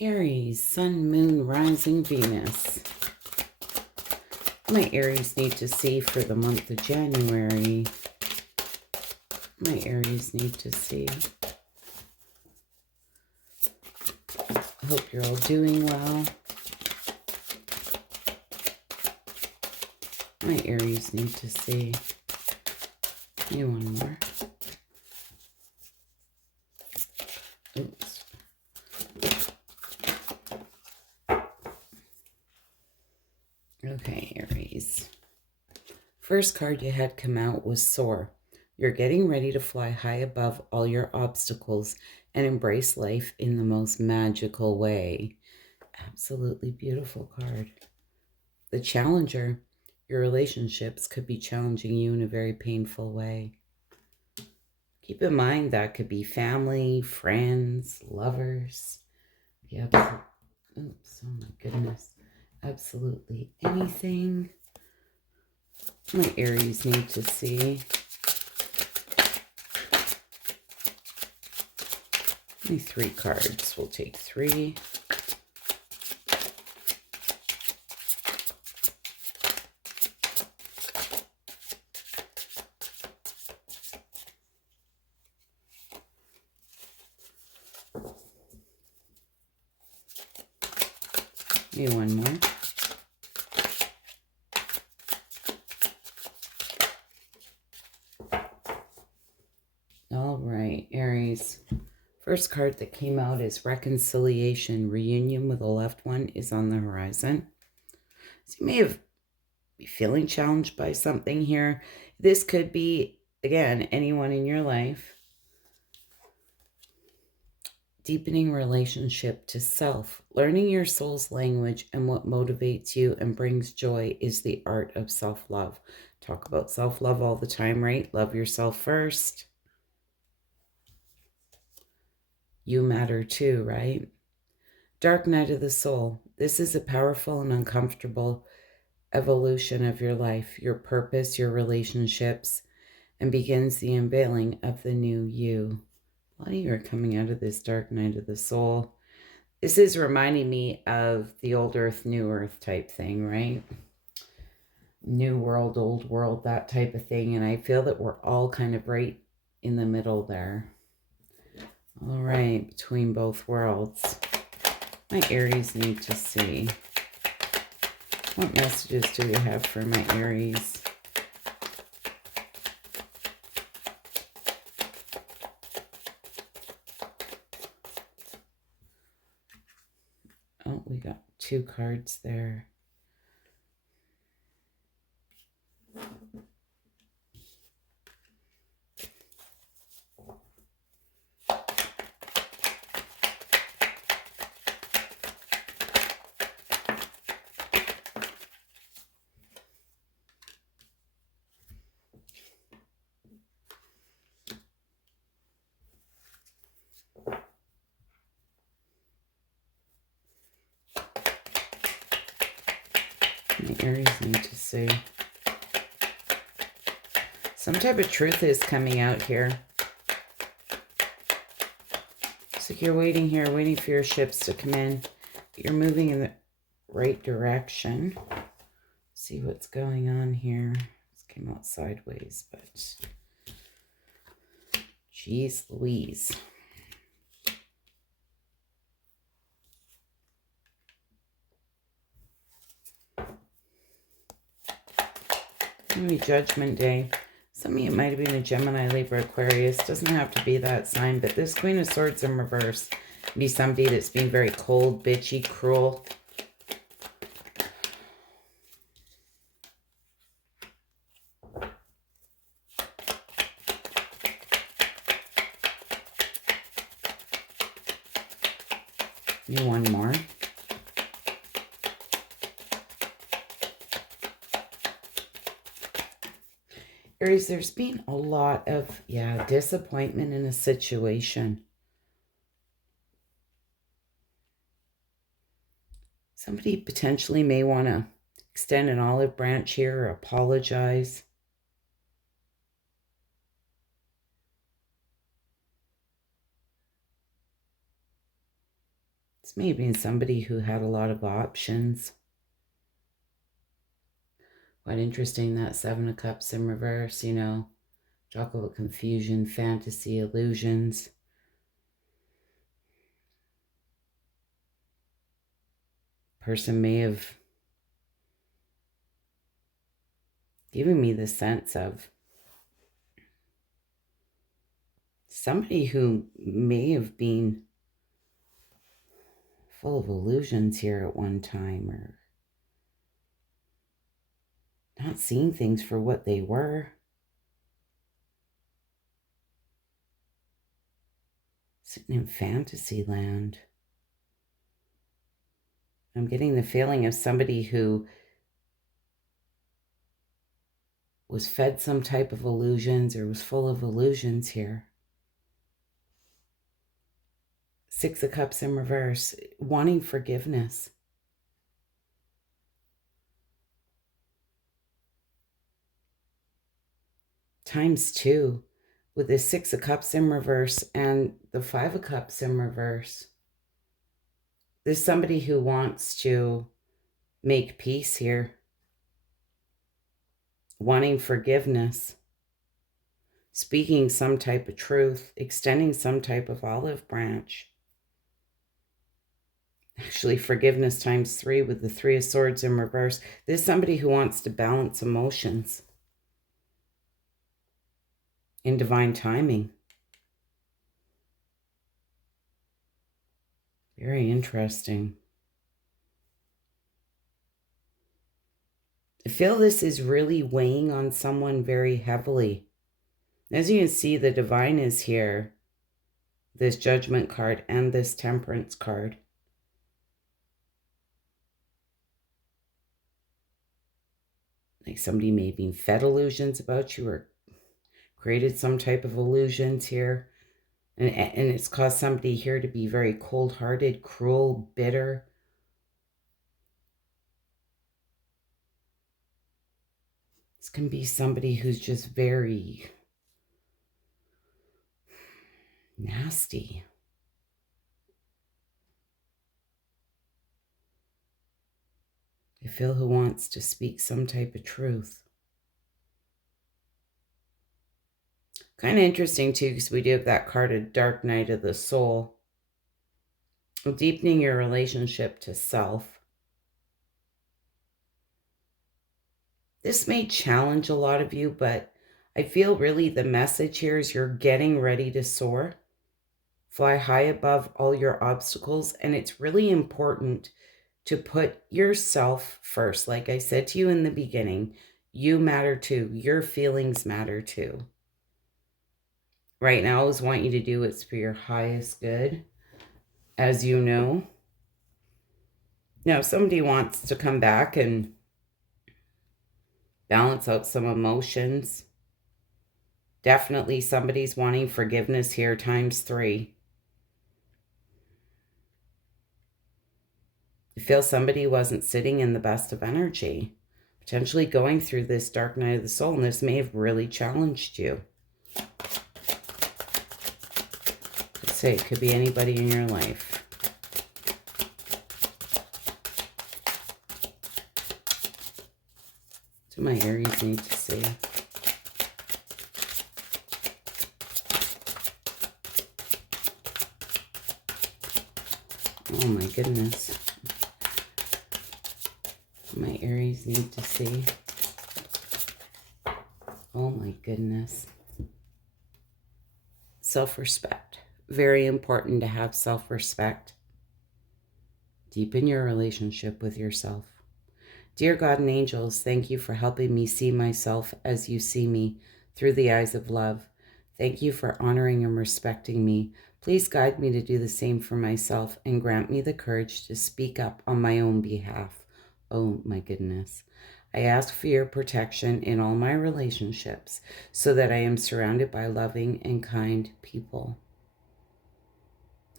Aries, Sun, Moon, Rising, Venus. My Aries need to see for the month of January. My Aries need to see. I hope you're all doing well. My Aries need to see. Maybe one more. Oops. Okay, Aries. First card you had come out was Soar. You're getting ready to fly high above all your obstacles and embrace life in the most magical way. Absolutely beautiful card. The Challenger. Your relationships could be challenging you in a very painful way. Keep in mind that could be family, friends, lovers. Oops, oh my goodness. Absolutely anything. My Aries need to see. Only 3 cards. We'll take 3. Maybe one more. All right, Aries. First card that came out is Reconciliation. Reunion with a loved one is on the horizon. So you may be feeling challenged by something here. This could be, again, anyone in your life. Deepening relationship to self. Learning your soul's language and what motivates you and brings joy is the art of self-love. Talk about self-love all the time, right? Love yourself first. You matter too, right? Dark night of the soul. This is a powerful and uncomfortable evolution of your life, your purpose, your relationships, and begins the unveiling of the new you. A lot of you are coming out of this dark night of the soul. This is reminding me of the old earth, new earth type thing, right? New world, old world, that type of thing. And I feel that we're all kind of right in the middle there. All right, between both worlds. My Aries need to see. What messages do we have for my Aries? Oh, we got 2 cards there. My Aries need to see. Some type of truth is coming out here. So you're waiting here, waiting for your ships to come in. But you're moving in the right direction. See what's going on here. This came out sideways, but geez Louise. Maybe Judgment Day. Some of you might have been a Gemini, Libra, Aquarius. Doesn't have to be that sign, but this Queen of Swords in reverse can be somebody that's being very cold, bitchy, cruel. Maybe one more. Aries, there's been a lot of, disappointment in a situation. Somebody potentially may want to extend an olive branch here or apologize. It's maybe somebody who had a lot of options. Quite interesting, that Seven of Cups in reverse, you know. Talk about confusion, fantasy, illusions. Person may have given me the sense of somebody who may have been full of illusions here at one time, or not seeing things for what they were. Sitting in fantasy land. I'm getting the feeling of somebody who was fed some type of illusions or was full of illusions here. Six of Cups in reverse, wanting forgiveness. Times two, with the Six of Cups in reverse and the Five of Cups in reverse. There's somebody who wants to make peace here. Wanting forgiveness. Speaking some type of truth. Extending some type of olive branch. Actually, forgiveness times three with the Three of Swords in reverse. There's somebody who wants to balance emotions in divine timing. Very interesting. I feel this is really weighing on someone very heavily. As you can see, the divine is here. This Judgment card and this Temperance card. Like somebody may have been fed illusions about you or created some type of illusions here. And it's caused somebody here to be very cold-hearted, cruel, bitter. This can be somebody who's just very nasty. I feel who wants to speak some type of truth. Kind of interesting too, because we do have that card of Dark Night of the Soul. Deepening your relationship to self. This may challenge a lot of you, but I feel really the message here is you're getting ready to soar. Fly high above all your obstacles. And it's really important to put yourself first. Like I said to you in the beginning, you matter too. Your feelings matter too. Right now, I always want you to do what's for your highest good, as you know. Now, if somebody wants to come back and balance out some emotions, definitely somebody's wanting forgiveness here times three. I feel somebody wasn't sitting in the best of energy, potentially going through this dark night of the soul, and this may have really challenged you. Let's say it could be anybody in your life. So my Aries need to see. Oh my goodness. My Aries need to see. Oh my goodness. Self-respect. Very important to have self-respect. Deepen your relationship with yourself. Dear God and angels, thank you for helping me see myself as you see me through the eyes of love. Thank you for honoring and respecting me. Please guide me to do the same for myself and grant me the courage to speak up on my own behalf. Oh my goodness. I ask for your protection in all my relationships so that I am surrounded by loving and kind people.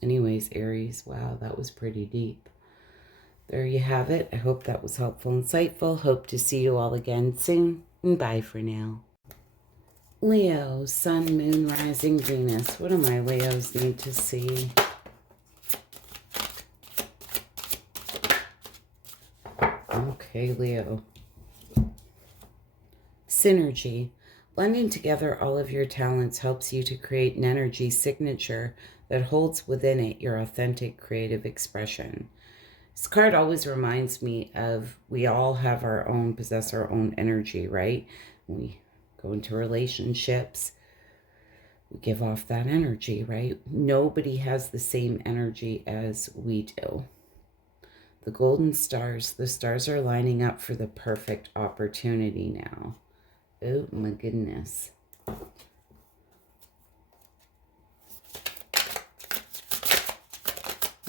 Anyways, Aries, wow, that was pretty deep. There you have it. I hope that was helpful and insightful. Hope to see you all again soon. And bye for now. Leo, Sun, Moon, Rising, Venus. What do my Leos need to see? Okay, Leo. Synergy. Blending together all of your talents helps you to create an energy signature that holds within it your authentic creative expression. This card always reminds me of we all have our own, possess our own energy, right? When we go into relationships, we give off that energy, right? Nobody has the same energy as we do. The golden stars, the stars are lining up for the perfect opportunity now. Oh my goodness.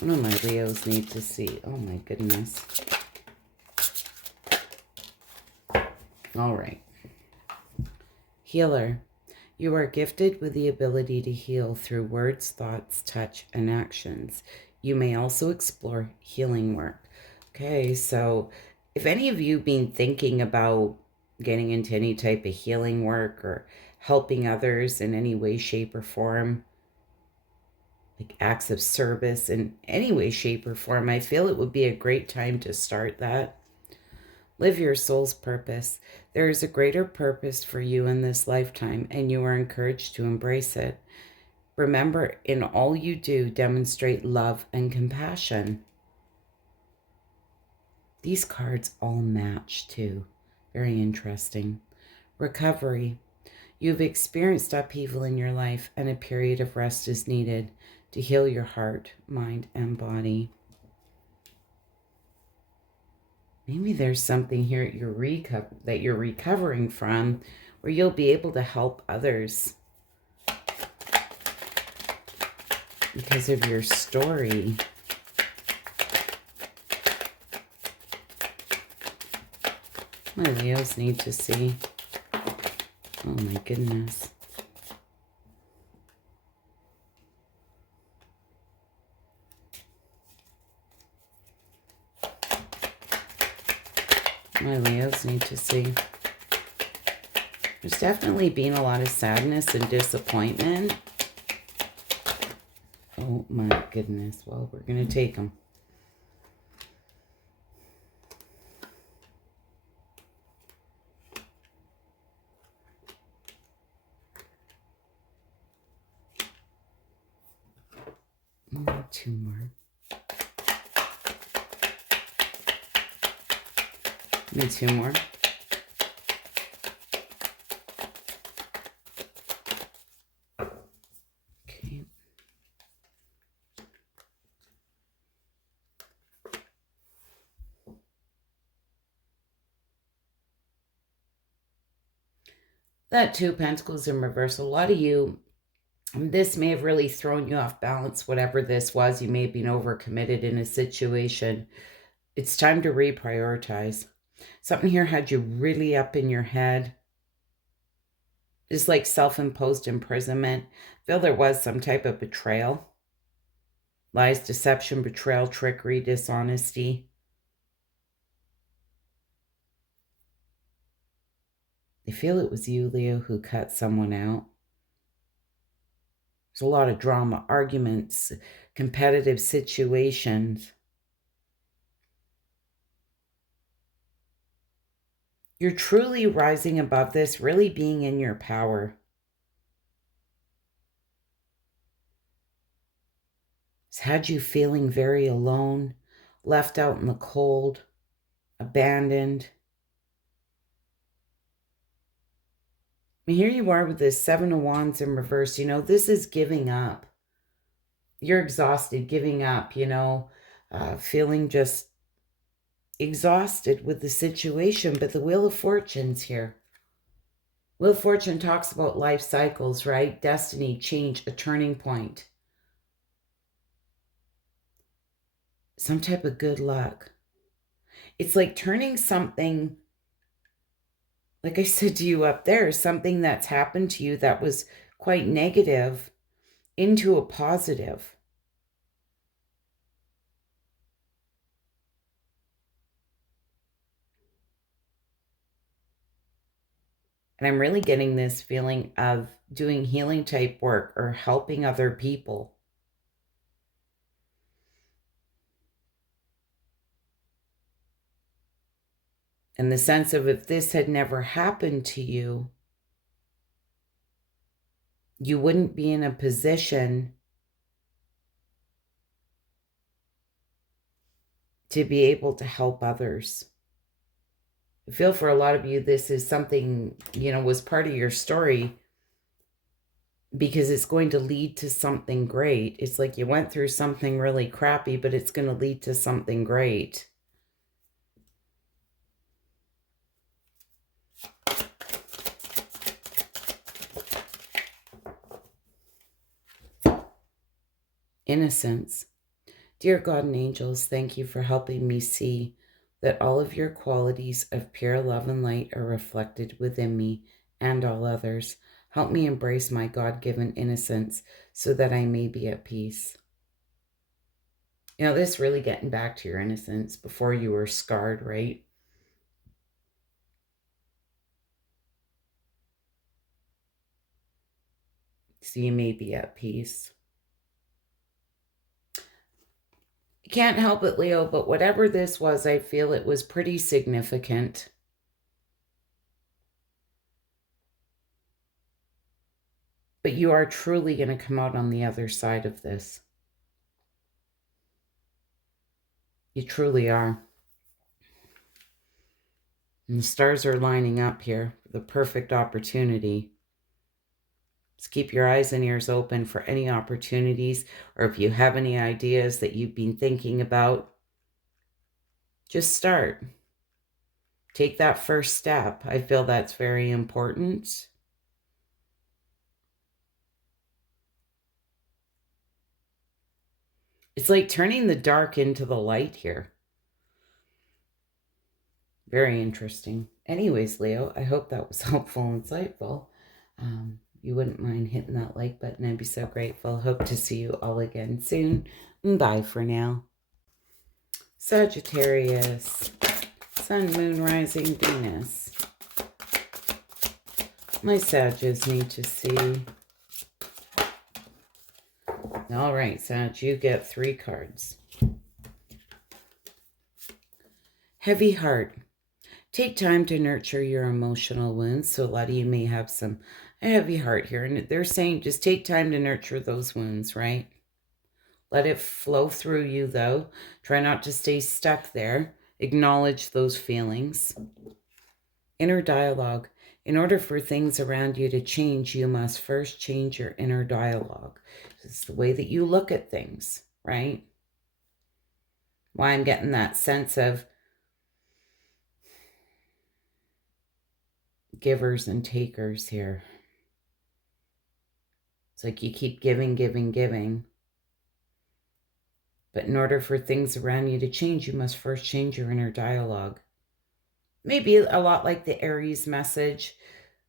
One of my Leos need to see. Oh my goodness. All right. Healer. You are gifted with the ability to heal through words, thoughts, touch, and actions. You may also explore healing work. Okay, so if any of you been thinking about getting into any type of healing work or helping others in any way, shape, or form, like acts of service in any way, shape, or form, I feel it would be a great time to start that. Live your soul's purpose. There is a greater purpose for you in this lifetime, and you are encouraged to embrace it. Remember, in all you do, demonstrate love and compassion. These cards all match too. Very interesting. Recovery. You've experienced upheaval in your life, and a period of rest is needed to heal your heart, mind, and body. Maybe there's something here that you're recovering from where you'll be able to help others because of your story. My Leos need to see. Oh my goodness. My Leos need to see. There's definitely been a lot of sadness and disappointment. Oh my goodness. Well, we're going to take them. Two more. Need two more. Okay. That Two of Pentacles in reverse. A lot of you, this may have really thrown you off balance, whatever this was. You may have been overcommitted in a situation. It's time to reprioritize. Something here had you really up in your head. It's like self-imposed imprisonment. I feel there was some type of betrayal. Lies, deception, betrayal, trickery, dishonesty. I feel it was you, Leo, who cut someone out. There's a lot of drama, arguments, competitive situations. You're truly rising above this, really being in your power. It's had you feeling very alone, left out in the cold, abandoned. I mean, here you are with this Seven of Wands in reverse. You know, this is giving up. You're exhausted, giving up, feeling just exhausted with the situation. But the Wheel of Fortune's here. Wheel of Fortune talks about life cycles, right? Destiny, change, a turning point. Some type of good luck. It's like turning something, like I said to you up there, something that's happened to you that was quite negative into a positive. And I'm really getting this feeling of doing healing type work or helping other people. In the sense of, if this had never happened to you, you wouldn't be in a position to be able to help others. I feel for a lot of you, this is something, was part of your story, because it's going to lead to something great. It's like you went through something really crappy, but it's going to lead to something great. Innocence. Dear God and angels, thank you for helping me see that all of your qualities of pure love and light are reflected within me and all others. Help me embrace my God-given innocence so that I may be at peace. This really getting back to your innocence before you were scarred, right? So you may be at peace. Can't help it, Leo, but whatever this was, I feel it was pretty significant. But you are truly going to come out on the other side of this. You truly are. And the stars are lining up here for the perfect opportunity. Just keep your eyes and ears open for any opportunities, or if you have any ideas that you've been thinking about, just start. Take that first step. I feel that's very important. It's like turning the dark into the light here. Very interesting. Anyways, Leo, I hope that was helpful and insightful. You wouldn't mind hitting that like button. I'd be so grateful. Hope to see you all again soon. Bye for now. Sagittarius, Sun, Moon, Rising, Venus. My Sagittarius need to see. All right, Sag, you get 3 cards. Heavy heart. Take time to nurture your emotional wounds. So a lot of you may have some heavy heart here. And they're saying just take time to nurture those wounds, right? Let it flow through you, though. Try not to stay stuck there. Acknowledge those feelings. Inner dialogue. In order for things around you to change, you must first change your inner dialogue. It's the way that you look at things, right? Why I'm getting that sense of givers and takers here. It's like you keep giving, giving, giving. But in order for things around you to change, you must first change your inner dialogue. Maybe a lot like the Aries message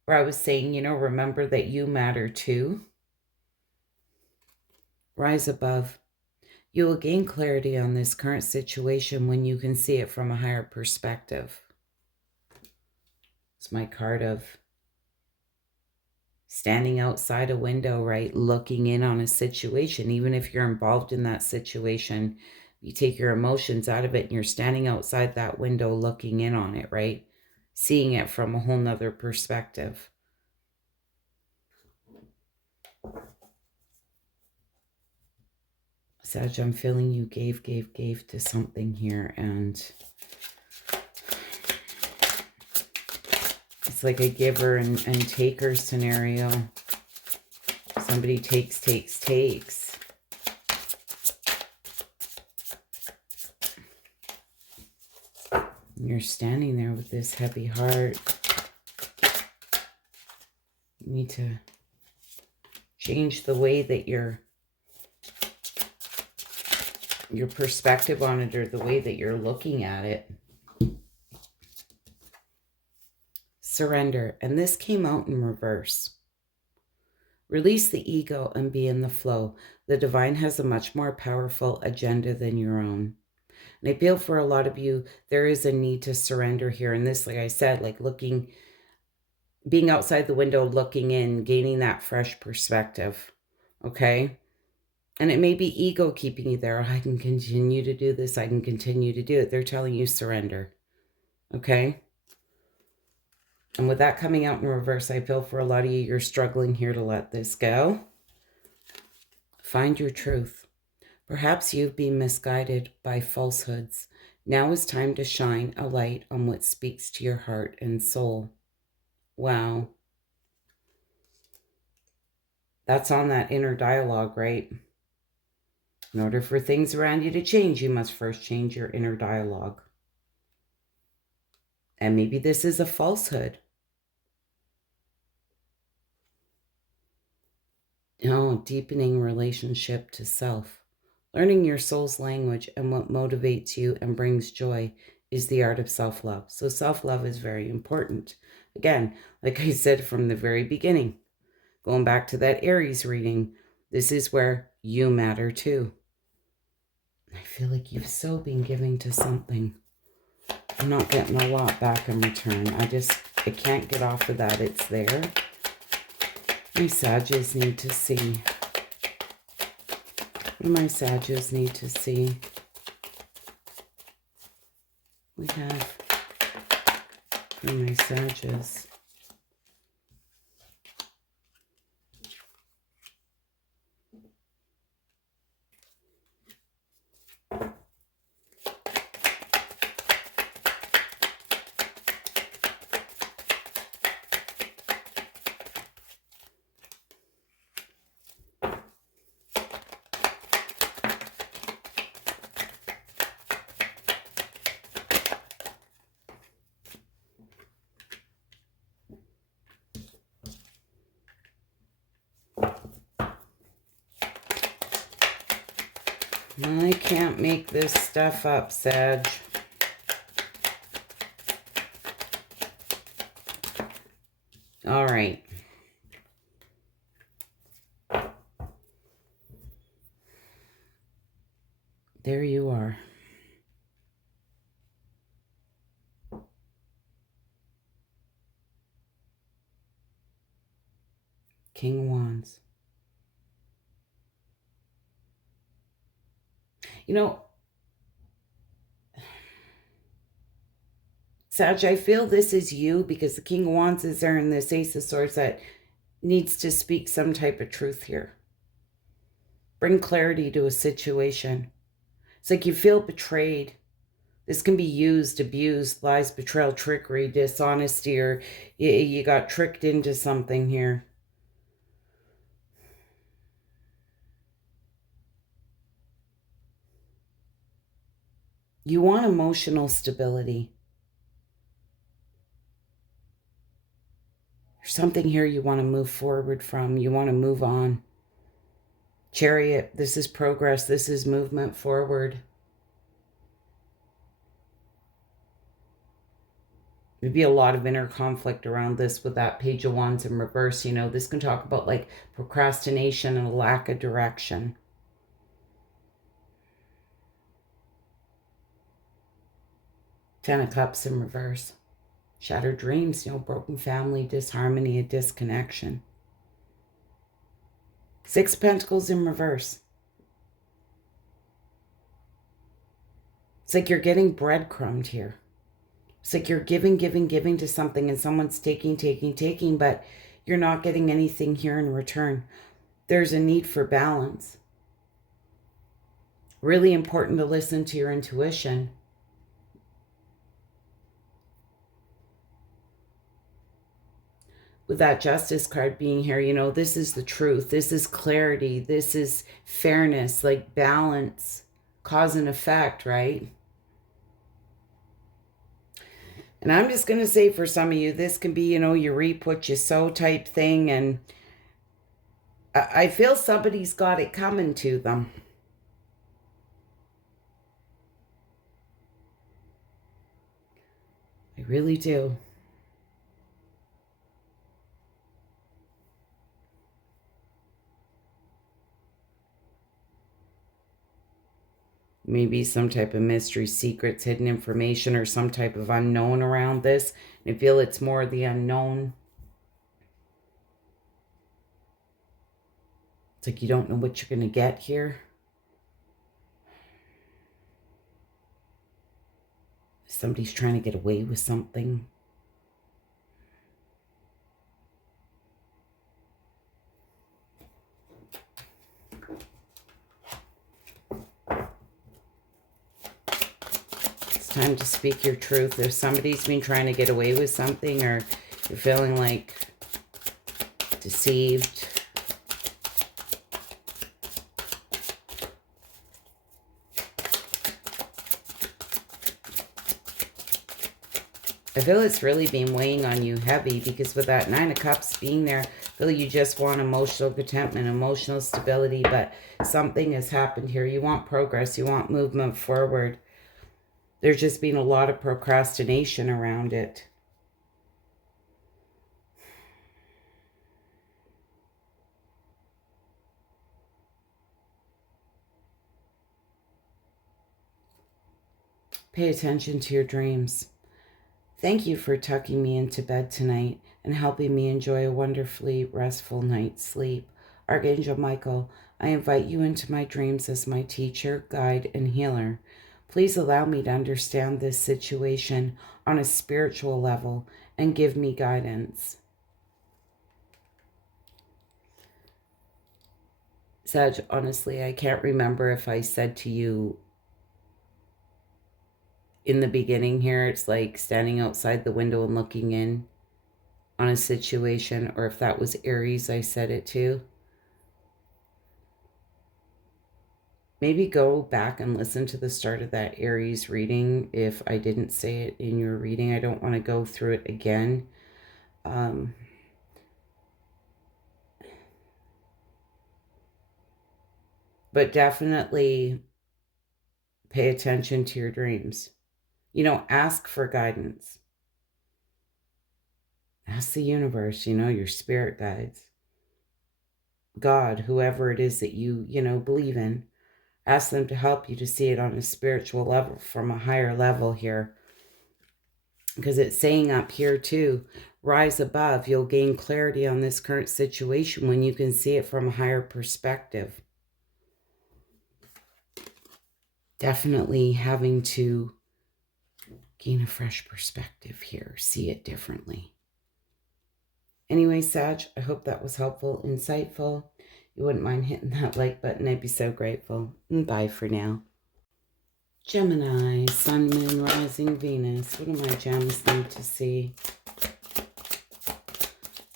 where I was saying, remember that you matter too. Rise above. You will gain clarity on this current situation when you can see it from a higher perspective. It's my card of standing outside a window, right? Looking in on a situation. Even if you're involved in that situation, you take your emotions out of it and you're standing outside that window looking in on it, right? Seeing it from a whole nother perspective. Sag, I'm feeling you gave to something here, and it's like a giver and taker scenario. Somebody takes. And you're standing there with this heavy heart. You need to change the way that your perspective on it, or the way that you're looking at it. Surrender. And this came out in reverse. Release the ego and be in the flow. The divine has a much more powerful agenda than your own. And I feel for a lot of you, there is a need to surrender here. And this, like I said, like being outside the window, looking in, gaining that fresh perspective. Okay? And it may be ego keeping you there. I can continue to do this. I can continue to do it. They're telling you surrender. Okay? And with that coming out in reverse, I feel for a lot of you, you're struggling here to let this go. Find your truth. Perhaps you've been misguided by falsehoods. Now is time to shine a light on what speaks to your heart and soul. Wow. That's on that inner dialogue, right? In order for things around you to change, you must first change your inner dialogue. And maybe this is a falsehood. Deepening relationship to self. Learning your soul's language and what motivates you and brings joy is the art of self-love. So self-love is very important. Again, like I said from the very beginning, going back to that Aries reading, this is where you matter too. I feel like you've so been giving to something. I'm not getting a lot back in return. I can't get off of that. It's there. My Sages need to see. What do my Sages need to see? We have for my Sages. I can't make this stuff up, Sag. All right. There you are. King of Wands. You know, Sag, I feel this is you because the King of Wands is there and this Ace of Swords that needs to speak some type of truth here. Bring clarity to a situation. It's like you feel betrayed. This can be used, abused, lies, betrayal, trickery, dishonesty, or you got tricked into something here. You want emotional stability. There's something here you want to move forward from. You want to move on. Chariot, this is progress. This is movement forward. Maybe a lot of inner conflict around this with that Page of Wands in reverse. You know, this can talk about like procrastination and a lack of direction. Ten of Cups in reverse. Shattered dreams, broken family, disharmony, a disconnection. Six of Pentacles in reverse. It's like you're getting breadcrumbed here. It's like you're giving to something and someone's taking, but you're not getting anything here in return. There's a need for balance. Really important to listen to your intuition. With that Justice card being here, this is the truth. This is clarity. This is fairness, like balance, cause and effect, right? And I'm just going to say for some of you, this can be, you reap what you sow type thing. And I feel somebody's got it coming to them. I really do. Maybe some type of mystery, secrets, hidden information, or some type of unknown around this. I feel it's more the unknown. It's like you don't know what you're going to get here. Somebody's trying to get away with something. time to speak your truth. If somebody's been trying to get away with something, or you're feeling like deceived, I feel it's really been weighing on you heavy, because with that Nine of Cups being there, I feel you just want emotional contentment, emotional stability, but something has happened here. You want progress. You want movement forward. There's just been a lot of procrastination around it. Pay attention to your dreams. Thank you for tucking me into bed tonight and helping me enjoy a wonderfully restful night's sleep. Archangel Michael, I invite you into my dreams as my teacher, guide, and healer. Please allow me to understand this situation on a spiritual level and give me guidance. Sag, honestly, I can't remember if I said to you in the beginning here, it's like standing outside the window and looking in on a situation, or if that was Aries I said it to. Maybe go back and listen to the start of that Aries reading if I didn't say it in your reading. I don't want to go through it again. But definitely pay attention to your dreams. Ask for guidance. Ask the universe, your spirit guides. God, whoever it is that you believe in. Ask them to help you to see it on a spiritual level, from a higher level here. Because it's saying up here too, rise above. You'll gain clarity on this current situation when you can see it from a higher perspective. Definitely having to gain a fresh perspective here, see it differently. Anyway, Sag, I hope that was helpful, insightful. You wouldn't mind hitting that like button, I'd be so grateful. And bye for now. Gemini, Sun, Moon, Rising, Venus. What do my gems need to see?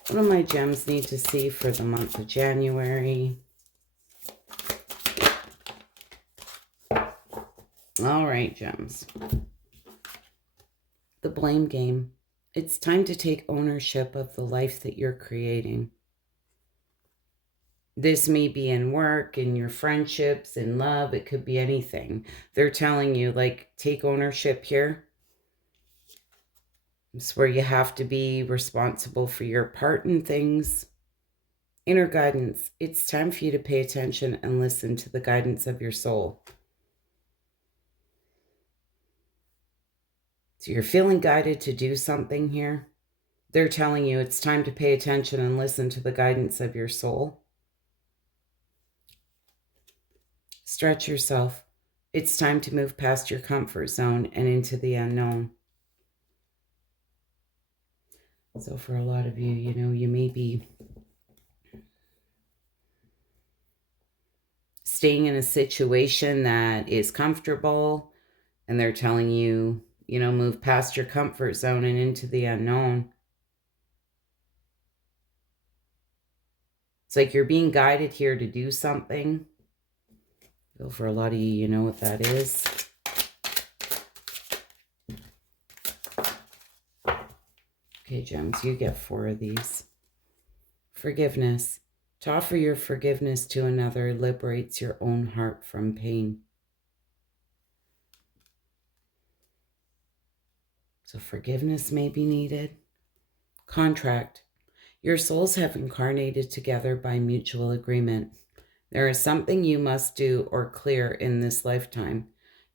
What do my gems need to see for the month of January? All right, gems. The blame game. It's time to take ownership of the life that you're creating. This may be in work, in your friendships, in love. It could be anything. They're telling you, take ownership here. It's where you have to be responsible for your part in things. Inner guidance. It's time for you to pay attention and listen to the guidance of your soul. So you're feeling guided to do something here. They're telling you it's time to pay attention and listen to the guidance of your soul. Stretch yourself. It's time to move past your comfort zone and into the unknown. So for a lot of you, you may be staying in a situation that is comfortable, and they're telling you, move past your comfort zone and into the unknown. It's like you're being guided here to do something. So for a lot of you, you know what that is. Okay, gems, you get 4 of these. Forgiveness. To offer your forgiveness to another liberates your own heart from pain. So forgiveness may be needed. Contract. Your souls have incarnated together by mutual agreement. There is something you must do or clear in this lifetime.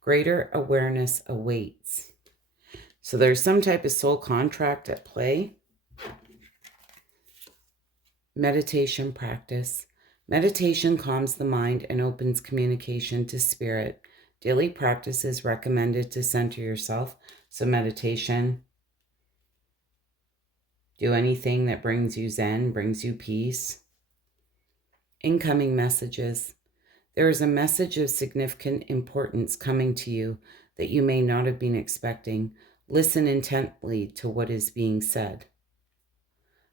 Greater awareness awaits. So there's some type of soul contract at play. Meditation practice. Meditation calms the mind and opens communication to spirit. Daily practice is recommended to center yourself. So meditation. Do anything that brings you zen, brings you peace. Incoming messages. There is a message of significant importance coming to you. that you may not have been expecting. Listen intently to what is being said.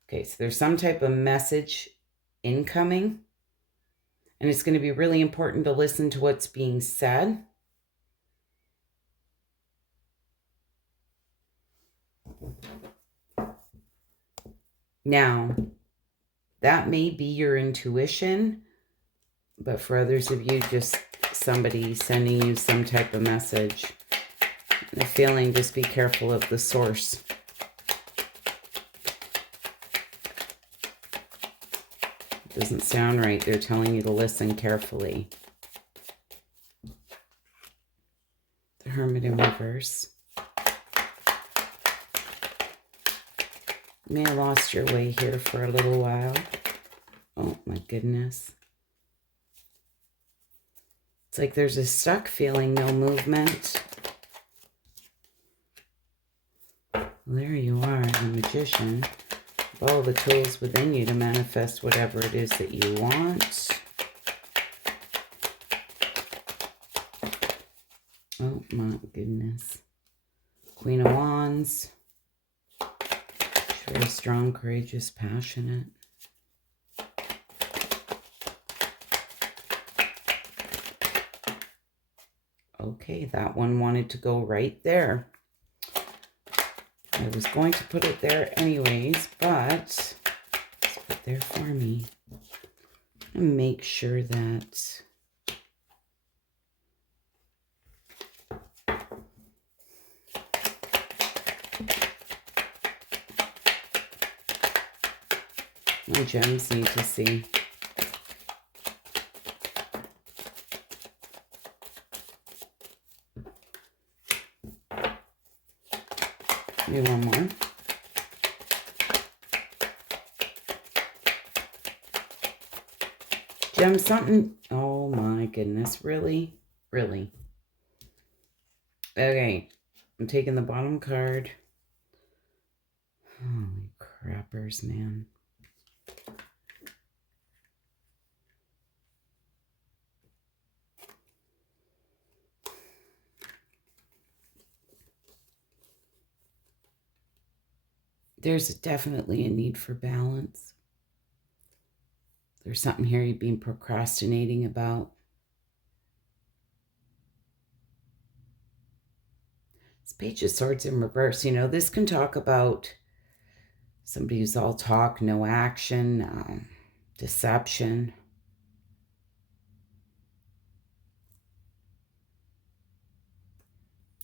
Okay, so there's some type of message incoming, and it's going to be really important to listen to what's being said. Now, that may be your intuition, but for others of you, just somebody sending you some type of message. The feeling, just be careful of the source. It doesn't sound right. They're telling you to listen carefully. The Hermit in reverse. You may have lost your way here for a little while. Oh my goodness. It's like there's a stuck feeling, no movement. Well, there you are, the Magician. All the tools within you to manifest whatever it is that you want. Oh my goodness. Queen of Wands. She's very strong, courageous, passionate. Okay, that one wanted to go right there. I was going to put it there anyways, but let's put there for me. And make sure that my gems need to see. Maybe one more. Gem something. Oh my goodness. Really? Really? Okay. I'm taking the bottom card. Holy crappers, man. There's definitely a need for balance. There's something here you've been procrastinating about. This Page of Swords in reverse, you know, this can talk about somebody who's all talk, no action, deception.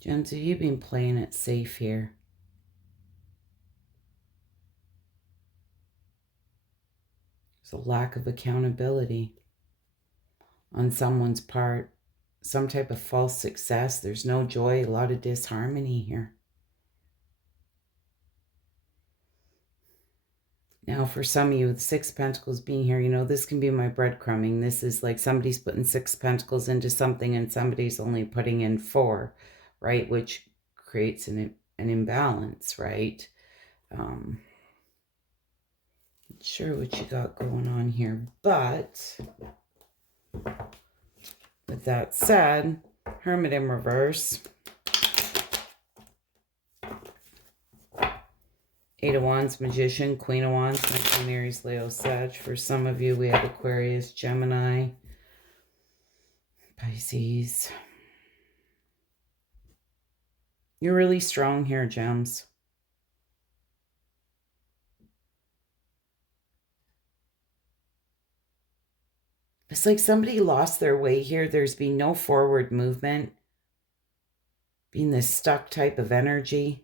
Gems, have you been playing it safe here? There's a lack of accountability on someone's part. Some type of false success. There's no joy, a lot of disharmony here. Now, for some of you, with 6 Pentacles being here, you know, this can be my breadcrumbing. This is like somebody's putting 6 Pentacles into something and somebody's only putting in 4, right? Which creates an imbalance, right? Not sure what you got going on here, but with that said, Hermit in reverse. 8 of Wands, Magician, Queen of Wands, Mercury, Aries, Leo, Sag. For some of you, we have Aquarius, Gemini, Pisces. You're really strong here, Gems. It's like somebody lost their way here. There's been no forward movement. Being this stuck type of energy.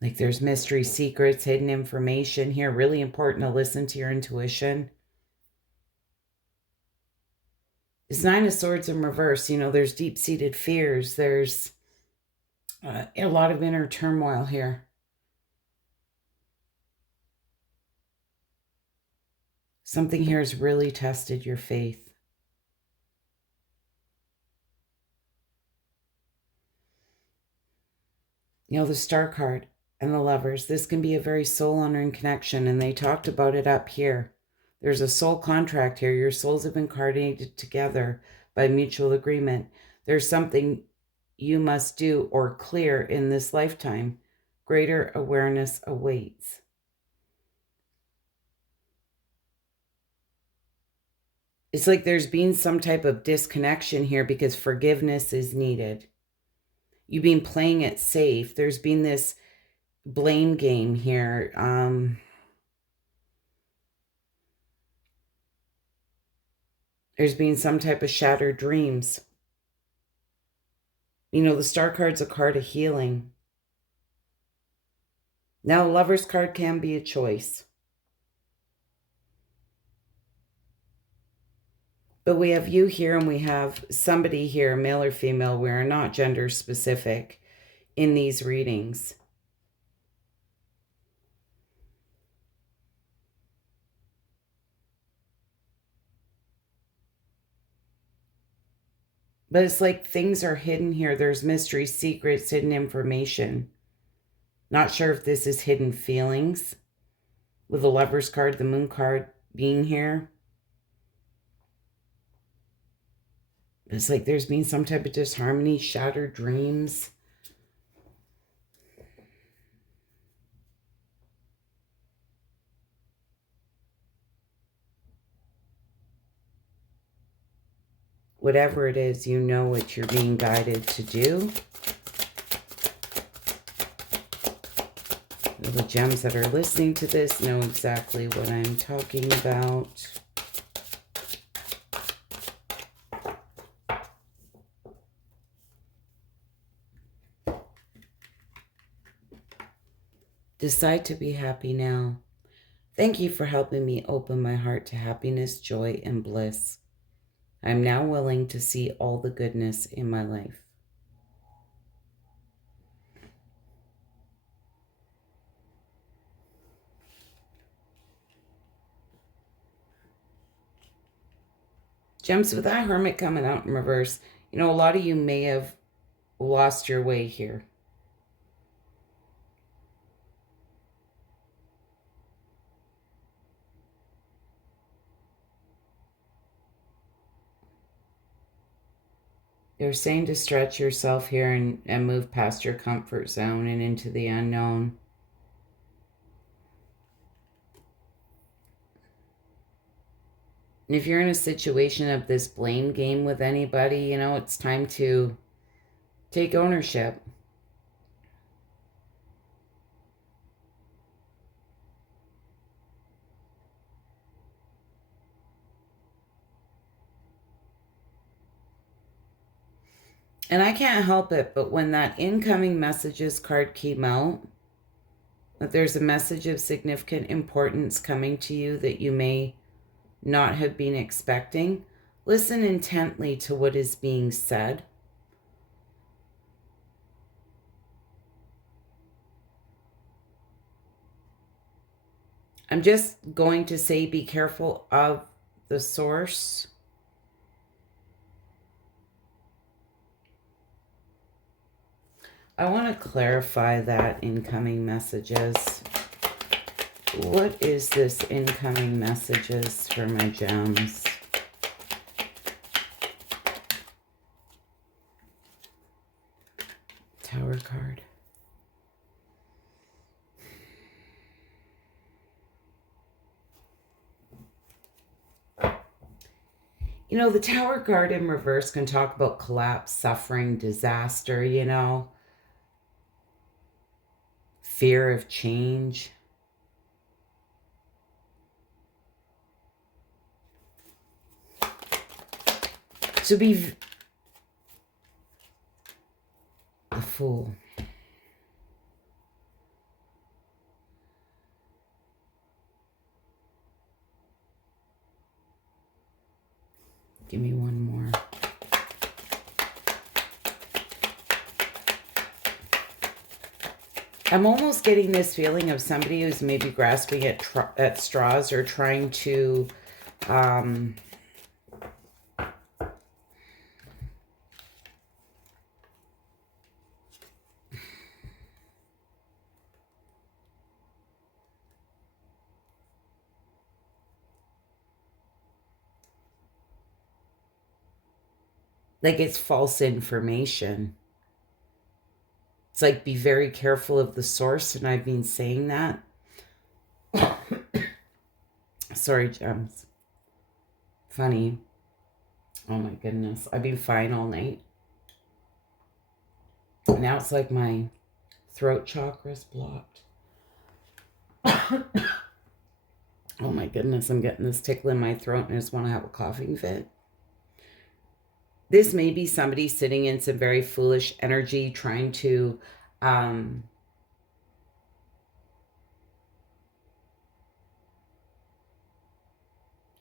Like there's mystery, secrets, hidden information here. Really important to listen to your intuition. It's 9 of Swords in reverse. You know, there's deep-seated fears. There's a lot of inner turmoil here. Something here has really tested your faith. You know, the Star card and the Lovers. This can be a very soul-honoring connection, and they talked about it up here. There's a soul contract here. Your souls have been coordinated together by mutual agreement. There's something you must do or clear in this lifetime. Greater awareness awaits. It's like there's been some type of disconnection here because forgiveness is needed. You've been playing it safe. There's been this blame game here. There's been some type of shattered dreams. You know, the Star card's a card of healing. Now, a Lover's card can be a choice. But we have you here and we have somebody here, male or female. We are not gender specific in these readings. But it's like things are hidden here. There's mystery, secrets, hidden information. Not sure if this is hidden feelings with the Lover's card, the Moon card being here. It's like there's been some type of disharmony, shattered dreams. Whatever it is, you know what you're being guided to do. The gems that are listening to this know exactly what I'm talking about. Decide to be happy now. Thank you for helping me open my heart to happiness, joy, and bliss. I'm now willing to see all the goodness in my life. Gems, with that Hermit coming out in reverse, you know, a lot of you may have lost your way here. They're saying to stretch yourself here and move past your comfort zone and into the unknown. And if you're in a situation of this blame game with anybody, you know, it's time to take ownership. And I can't help it, but when that incoming messages card came out, that there's a message of significant importance coming to you that you may not have been expecting, listen intently to what is being said. I'm just going to say be careful of the source. I want to clarify that incoming messages. What is this incoming messages for my gems? Tower card. You know, the Tower card in reverse can talk about collapse, suffering, disaster, you know, fear of change. So be the Fool. Give me one more. I'm almost getting this feeling of somebody who's maybe grasping at straws or trying to like it's false information. It's like, be very careful of the source, and I've been saying that. Sorry, Gems. Funny. Oh my goodness. I've been fine all night. Now it's like my throat chakra's blocked. Oh my goodness, I'm getting this tickle in my throat and I just want to have a coughing fit. This may be somebody sitting in some very foolish energy trying to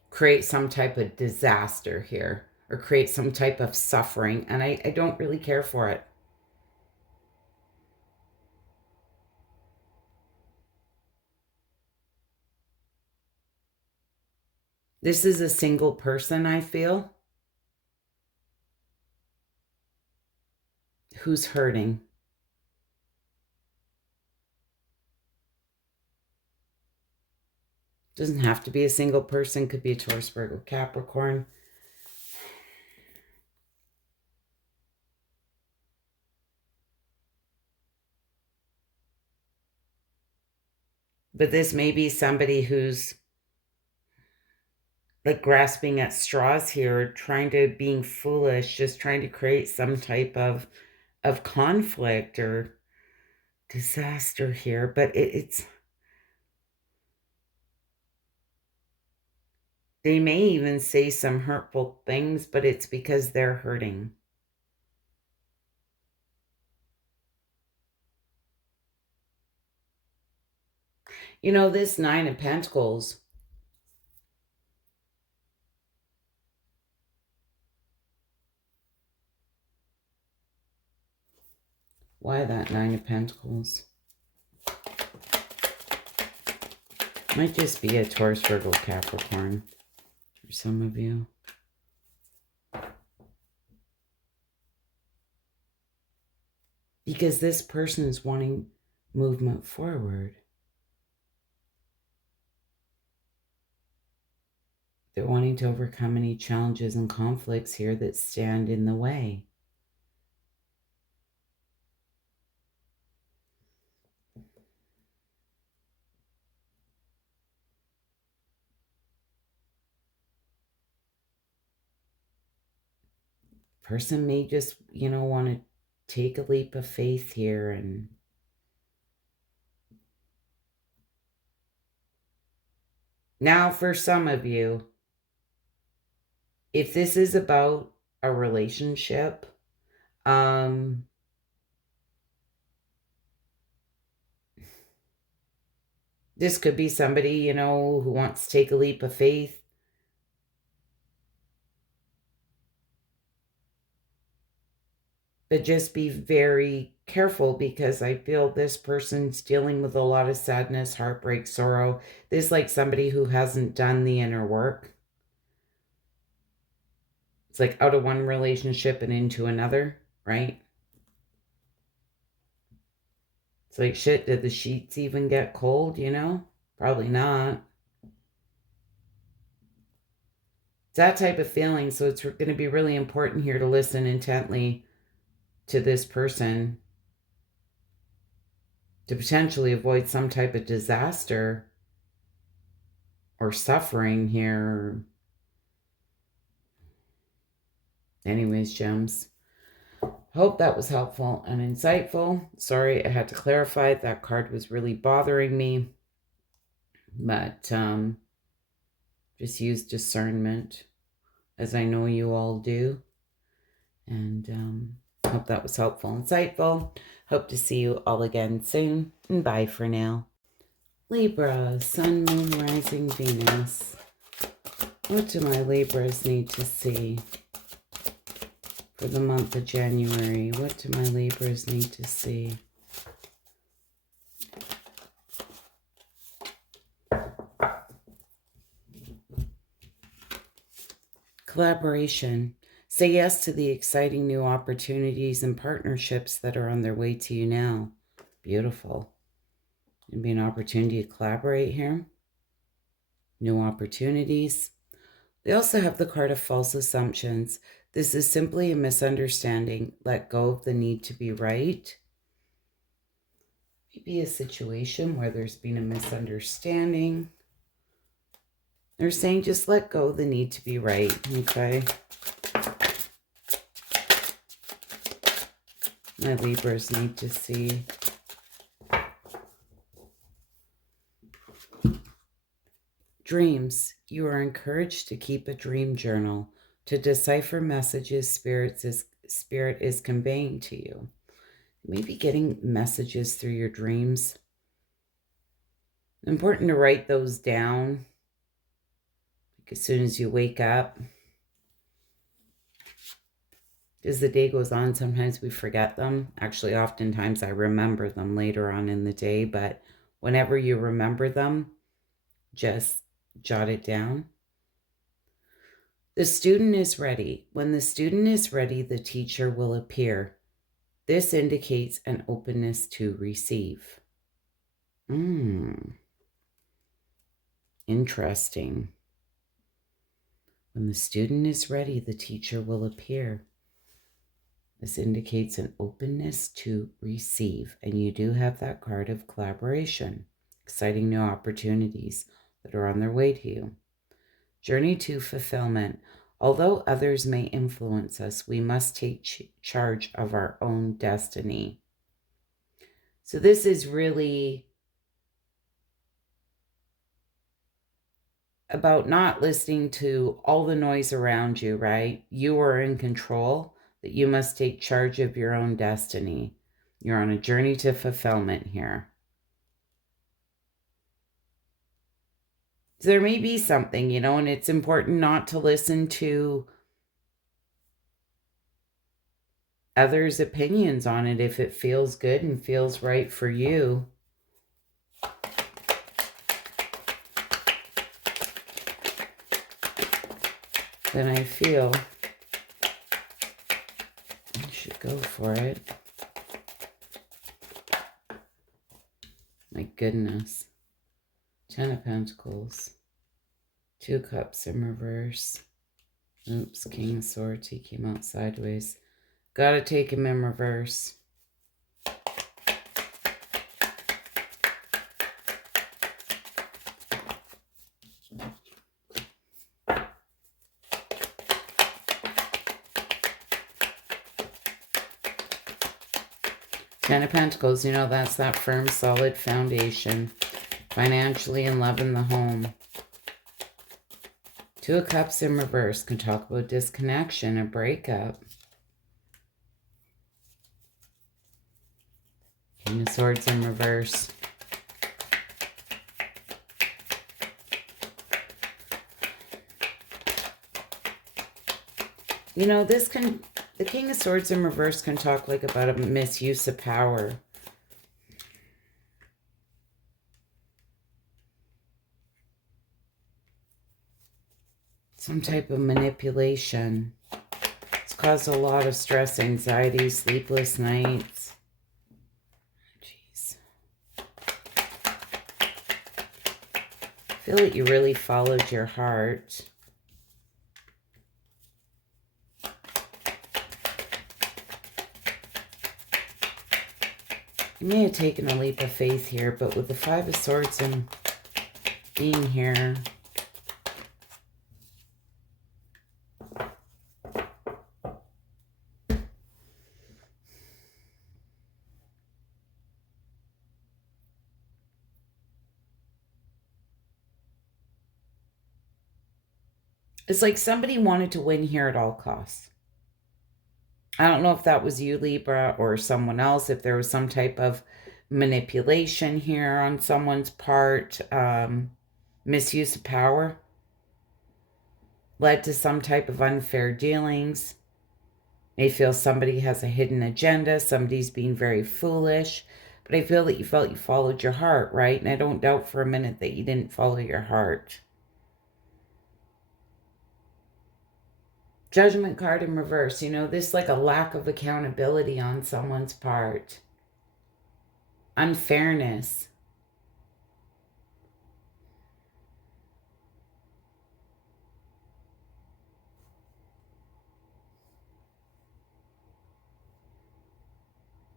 create some type of disaster here or create some type of suffering, and I don't really care for it. This is a single person, I feel, who's hurting. Doesn't have to be a single person, could be a Taurus, Virgo, Capricorn. But this may be somebody who's like grasping at straws here, trying to, being foolish, just trying to create some type of conflict or disaster here. But it's they may even say some hurtful things, but it's because they're hurting. You know, this Nine of Pentacles, why that Nine of Pentacles? Might just be a Taurus, Virgo, Capricorn for some of you. Because this person is wanting movement forward. They're wanting to overcome any challenges and conflicts here that stand in the way. Person may just, want to take a leap of faith here. And now for some of you, if this is about a relationship, this could be somebody, who wants to take a leap of faith. But just be very careful, because I feel this person's dealing with a lot of sadness, heartbreak, sorrow. This is like somebody who hasn't done the inner work. It's like out of one relationship and into another, right? It's like, shit, did the sheets even get cold, Probably not. It's that type of feeling. So it's going to be really important here to listen intently to this person to potentially avoid some type of disaster or suffering here. Anyways, gems, hope that was helpful and insightful. Sorry, I had to clarify. That card was really bothering me. But just use discernment, as I know you all do. And hope that was helpful, insightful. Hope to see you all again soon. And bye for now. Libra, Sun, Moon, Rising, Venus. What do my Libras need to see for the month of January? What do my Libras need to see? Collaboration. Say yes to the exciting new opportunities and partnerships that are on their way to you now. Beautiful. It'd be an opportunity to collaborate here. New opportunities. They also have the card of false assumptions. This is simply a misunderstanding. Let go of the need to be right. Maybe a situation where there's been a misunderstanding. They're saying just let go of the need to be right, okay? My Libras need to see. Dreams. You are encouraged to keep a dream journal to decipher messages Spirit is conveying to you. Maybe getting messages through your dreams. Important to write those down like as soon as you wake up. As the day goes on, sometimes we forget them. Actually, oftentimes I remember them later on in the day, but whenever you remember them, just jot it down. The student is ready. When the student is ready, the teacher will appear. This indicates an openness to receive. Interesting. When the student is ready, the teacher will appear. This indicates an openness to receive. And you do have that card of collaboration, exciting new opportunities that are on their way to you. Journey to fulfillment. Although others may influence us, we must take charge of our own destiny. So this is really about not listening to all the noise around you, right? You are in control, that you must take charge of your own destiny. You're on a journey to fulfillment here. So there may be something, and it's important not to listen to others' opinions on it if it feels good and feels right for you. Then I feel I should go for it. My goodness. 10 of Pentacles. 2 Cups in reverse. Oops, King of Swords. He came out sideways. Gotta take him in reverse. Ten of Pentacles, that's that firm, solid foundation. Financially, in love, in the home. 2 of Cups in reverse can talk about disconnection, a breakup. King of Swords in reverse. The King of Swords in reverse can talk like about a misuse of power. Some type of manipulation. It's caused a lot of stress, anxiety, sleepless nights. Jeez. I feel like you really followed your heart. You may have taken a leap of faith here, but with the 5 of Swords and being here, it's like somebody wanted to win here at all costs. I don't know if that was you, Libra, or someone else, if there was some type of manipulation here on someone's part, misuse of power, led to some type of unfair dealings. May feel somebody has a hidden agenda, somebody's being very foolish, but I feel that you felt you followed your heart, right? And I don't doubt for a minute that you didn't follow your heart. Judgment card in reverse. This like a lack of accountability on someone's part. Unfairness.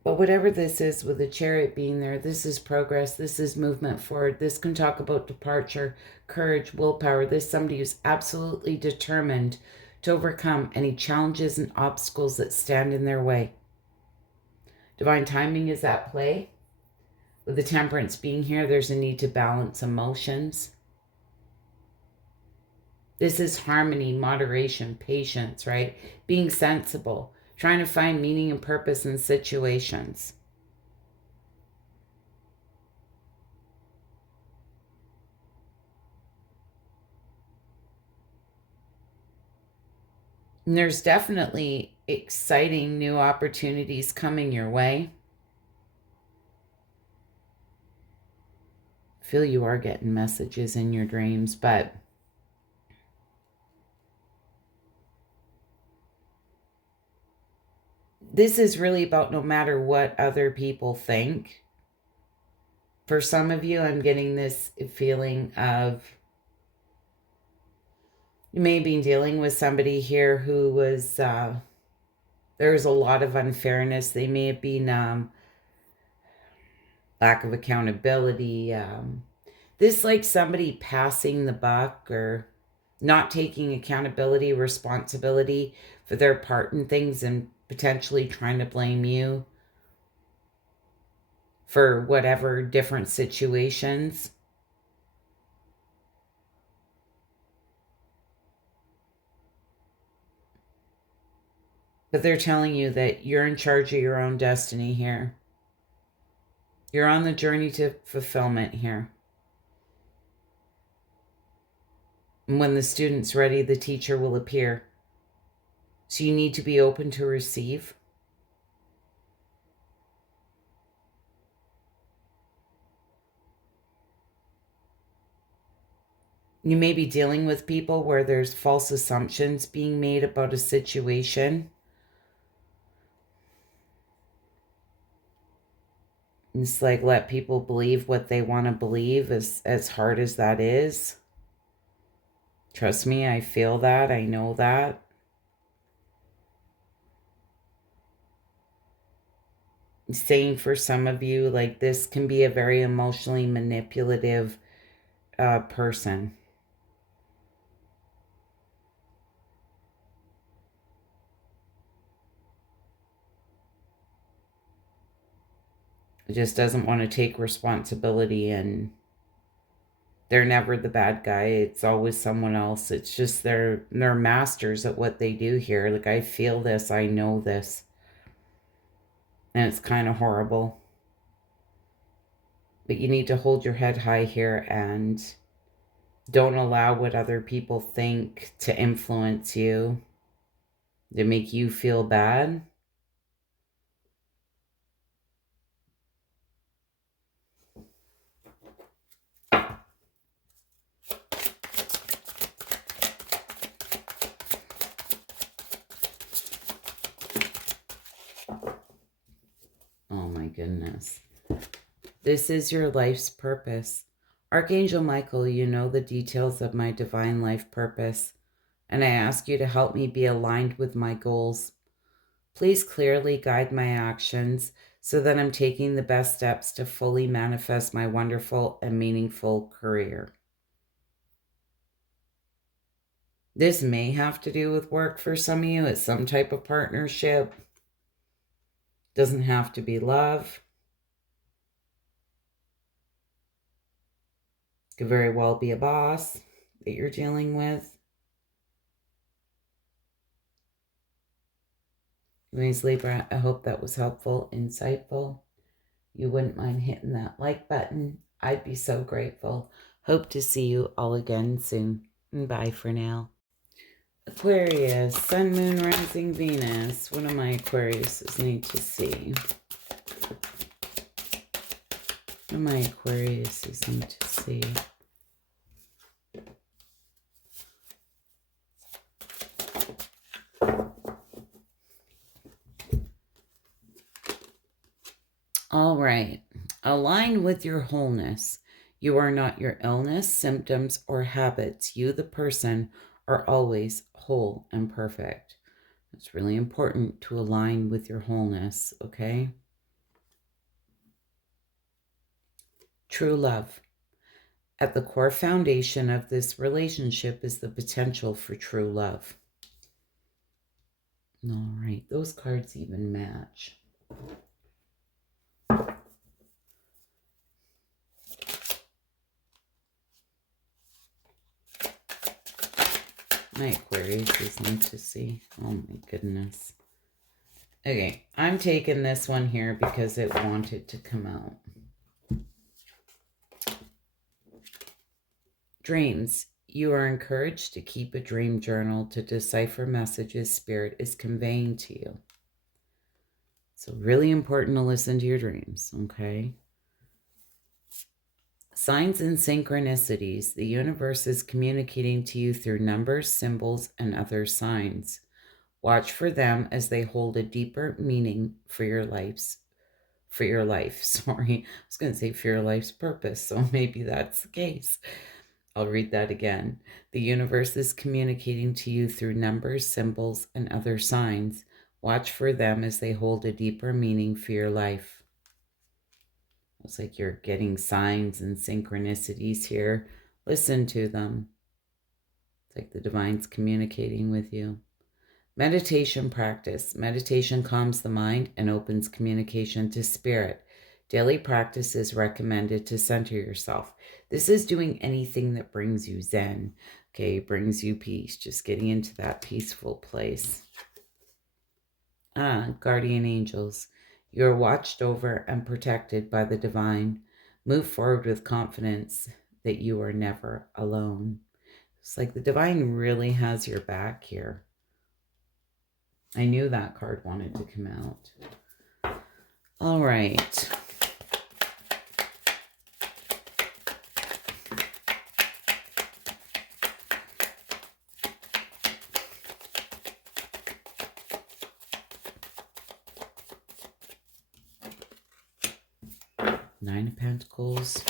But whatever this is, with the Chariot being there, this is progress. This is movement forward. This can talk about departure, courage, willpower. This is somebody who's absolutely determined to overcome any challenges and obstacles that stand in their way. Divine timing is at play. With the Temperance being here, there's a need to balance emotions. This is harmony, moderation, patience, right? Being sensible, trying to find meaning and purpose in situations. And there's definitely exciting new opportunities coming your way. I feel you are getting messages in your dreams, but this is really about no matter what other people think. For some of you, I'm getting this feeling of you may be dealing with somebody here who was, there was a lot of unfairness. They may have been lack of accountability. This like somebody passing the buck or not taking accountability, responsibility for their part in things and potentially trying to blame you for whatever different situations. But they're telling you that you're in charge of your own destiny here. You're on the journey to fulfillment here. And when the student's ready, the teacher will appear. So you need to be open to receive. You may be dealing with people where there's false assumptions being made about a situation. It's like let people believe what they want to believe, as hard as that is. Trust me, I feel that. I know that. Saying for some of you, like this can be a very emotionally manipulative person. Just doesn't want to take responsibility, and they're never the bad guy. It's always someone else. It's just they're masters at what they do here. Like I feel this, I know this. And it's kind of horrible. But you need to hold your head high here and don't allow what other people think to influence you, to make you feel bad. Oh my goodness. This is your life's purpose. Archangel Michael, you know the details of my divine life purpose, and I ask you to help me be aligned with my goals. Please clearly guide my actions so that I'm taking the best steps to fully manifest my wonderful and meaningful career. This may have to do with work for some of you. It's some type of partnership. Doesn't have to be love. Could very well be a boss that you're dealing with. Anyways, Libra, I hope that was helpful, insightful. You wouldn't mind hitting that like button. I'd be so grateful. Hope to see you all again soon. Bye for now. Aquarius, Sun, Moon, Rising, Venus. What do my Aquariuses need to see? What do my Aquariuses need to see? All right. Align with your wholeness. You are not your illness, symptoms, or habits. You, the person, are always whole and perfect. It's really important to align with your wholeness, okay? True love. At the core foundation of this relationship is the potential for true love. All right, those cards even match. My Aquarius is neat to see. Oh my goodness. Okay, I'm taking this one here because it wanted to come out. Dreams. You are encouraged to keep a dream journal to decipher messages Spirit is conveying to you. So really important to listen to your dreams, okay? Signs and synchronicities. The universe is communicating to you through numbers, symbols, and other signs. Watch for them as they hold a deeper meaning for your life. Sorry, I was going to say for your life's purpose, so maybe that's the case. I'll read that again. The universe is communicating to you through numbers, symbols, and other signs. Watch for them as they hold a deeper meaning for your life. It's like you're getting signs and synchronicities here. Listen to them. It's like the divine's communicating with you. Meditation practice. Meditation calms the mind and opens communication to spirit. Daily practice is recommended to center yourself. This is doing anything that brings you zen, okay, brings you peace, just getting into that peaceful place. Guardian angels. You are watched over and protected by the divine. Move forward with confidence that you are never alone. It's like the divine really has your back here. I knew that card wanted to come out. All right. Nine of Pentacles.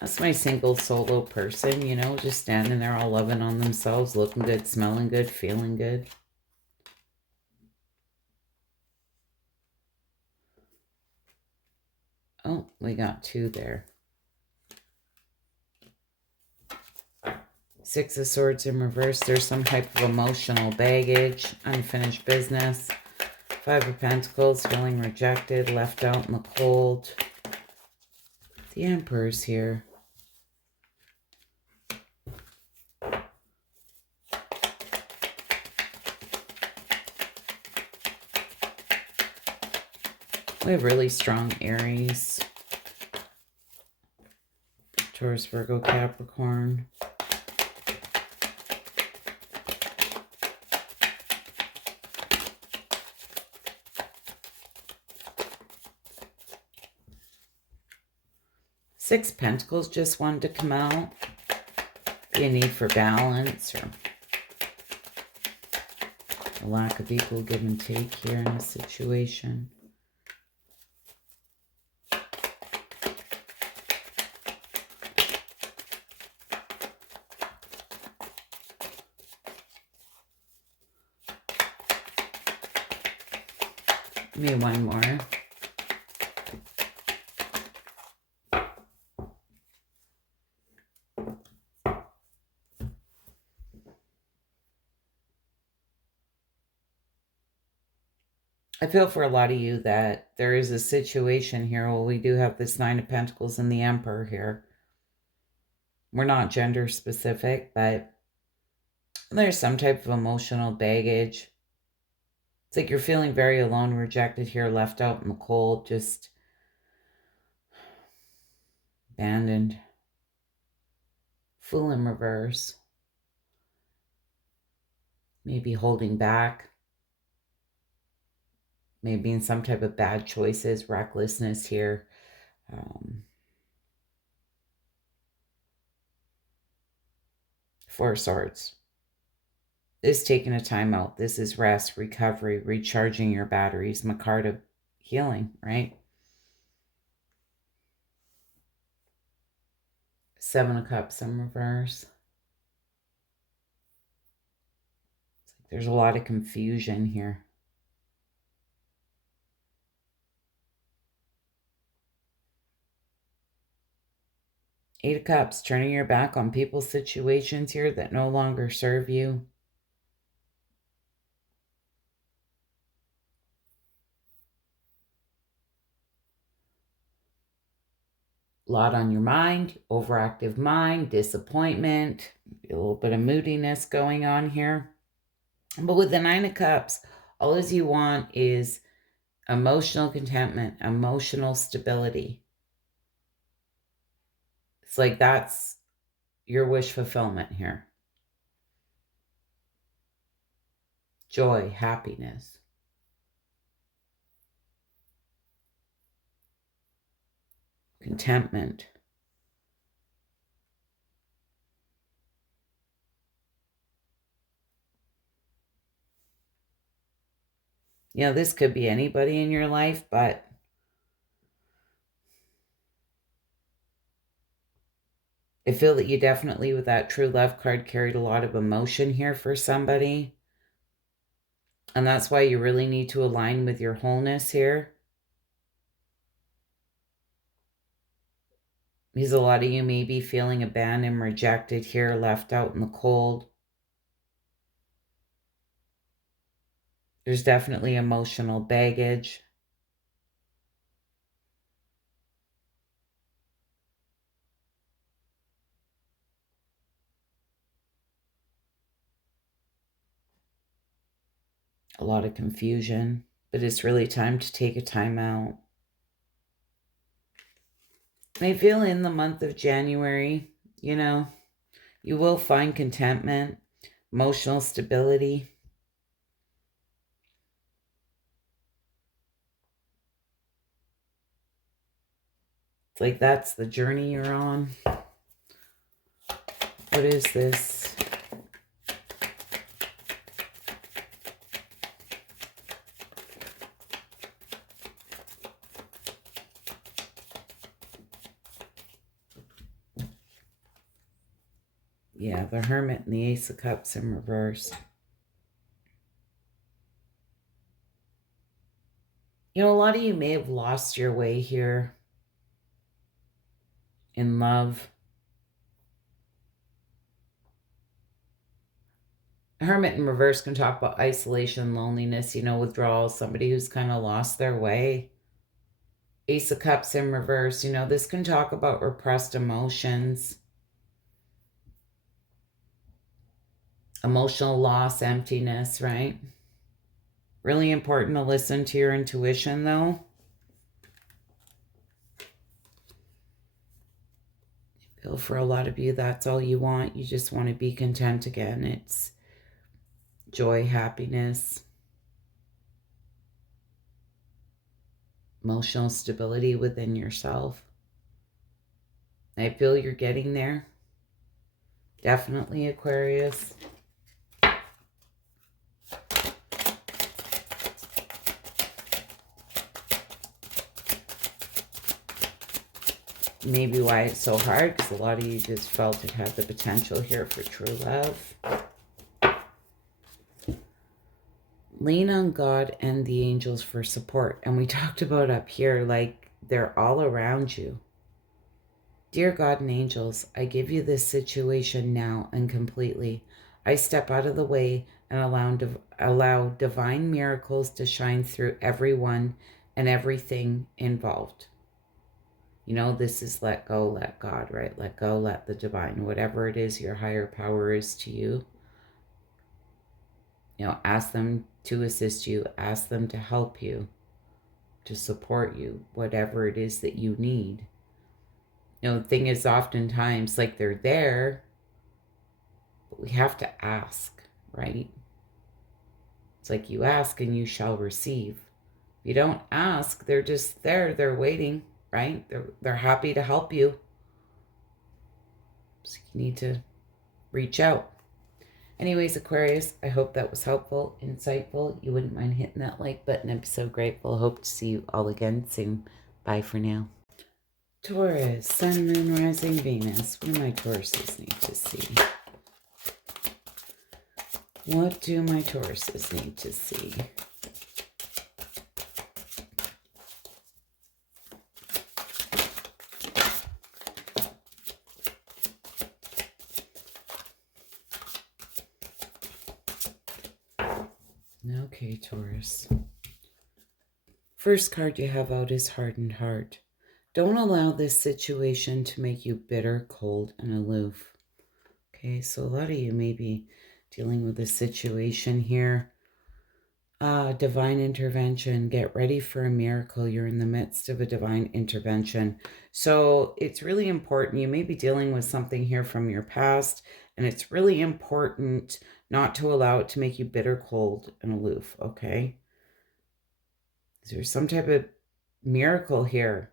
That's my single solo person, you know, just standing there all loving on themselves, looking good, smelling good, feeling good. Oh, we got two there. Six of Swords in reverse. There's some type of emotional baggage, unfinished business. Five of Pentacles, feeling rejected, left out in the cold. The Emperor's here. We have really strong Aries, Taurus, Virgo, Capricorn. Six Pentacles just wanted to come out. Be a need for balance or a lack of equal give and take here in a situation. Give me one more. I feel for a lot of you that there is a situation here. Well, we do have this Nine of Pentacles and the Emperor here. We're not gender specific, but there's some type of emotional baggage. It's like you're feeling very alone, rejected here, left out in the cold, just abandoned. Fool in reverse. Maybe holding back. Maybe in some type of bad choices, recklessness here. Four of Swords. This is taking a time out. This is rest, recovery, recharging your batteries. My card of healing, right? Seven of Cups in reverse. It's like there's a lot of confusion here. Eight of Cups, turning your back on people's situations here that no longer serve you. A lot on your mind, overactive mind, disappointment, a little bit of moodiness going on here. But with the Nine of Cups, all you want is emotional contentment, emotional stability. It's like that's your wish fulfillment here. Joy, happiness. Contentment. You know, this could be anybody in your life, but I feel that you definitely, with that true love card, carried a lot of emotion here for somebody. And that's why you really need to align with your wholeness here. Because a lot of you may be feeling abandoned, rejected here, left out in the cold. There's definitely emotional baggage. A lot of confusion, but it's really time to take a time out. I feel in the month of January, you know, you will find contentment, emotional stability. It's like that's the journey you're on. What is this? Yeah, the Hermit and the Ace of Cups in reverse. You know, a lot of you may have lost your way here in love. Hermit in reverse can talk about isolation, loneliness, you know, withdrawal, somebody who's kind of lost their way. Ace of Cups in reverse, you know, this can talk about repressed emotions, emotional loss, emptiness, right? Really important to listen to your intuition, though. I feel for a lot of you, that's all you want. You just want to be content again. It's joy, happiness, emotional stability within yourself. I feel you're getting there. Definitely, Aquarius. Maybe why it's so hard, because a lot of you just felt it had the potential here for true love. Lean on God and the angels for support. And we talked about up here, like they're all around you. Dear God and angels, I give you this situation now and completely. I step out of the way and allow divine miracles to shine through everyone and everything involved. You know, this is let go, let God, right? Let go, let the divine, whatever it is your higher power is to you. You know, ask them to assist you, ask them to help you, to support you, whatever it is that you need. You know, the thing is oftentimes like they're there, but we have to ask, right? It's like you ask and you shall receive. If you don't ask, they're just there, they're waiting, right? They're happy to help you. So you need to reach out. Anyways, Aquarius, I hope that was helpful, insightful. You wouldn't mind hitting that like button. I'd be so grateful. Hope to see you all again soon. Bye for now. Taurus, Sun, Moon, Rising, Venus. What do my Tauruses need to see? What do my Tauruses need to see? Okay, Taurus. First card you have out is Hardened Heart. Don't allow this situation to make you bitter, cold, and aloof. Okay, so a lot of you may be dealing with a situation here. Divine intervention. Get ready for a miracle. You're in the midst of a divine intervention. So it's really important. You may be dealing with something here from your past, and it's really important not to allow it to make you bitter, cold, and aloof. Okay? There's some type of miracle here.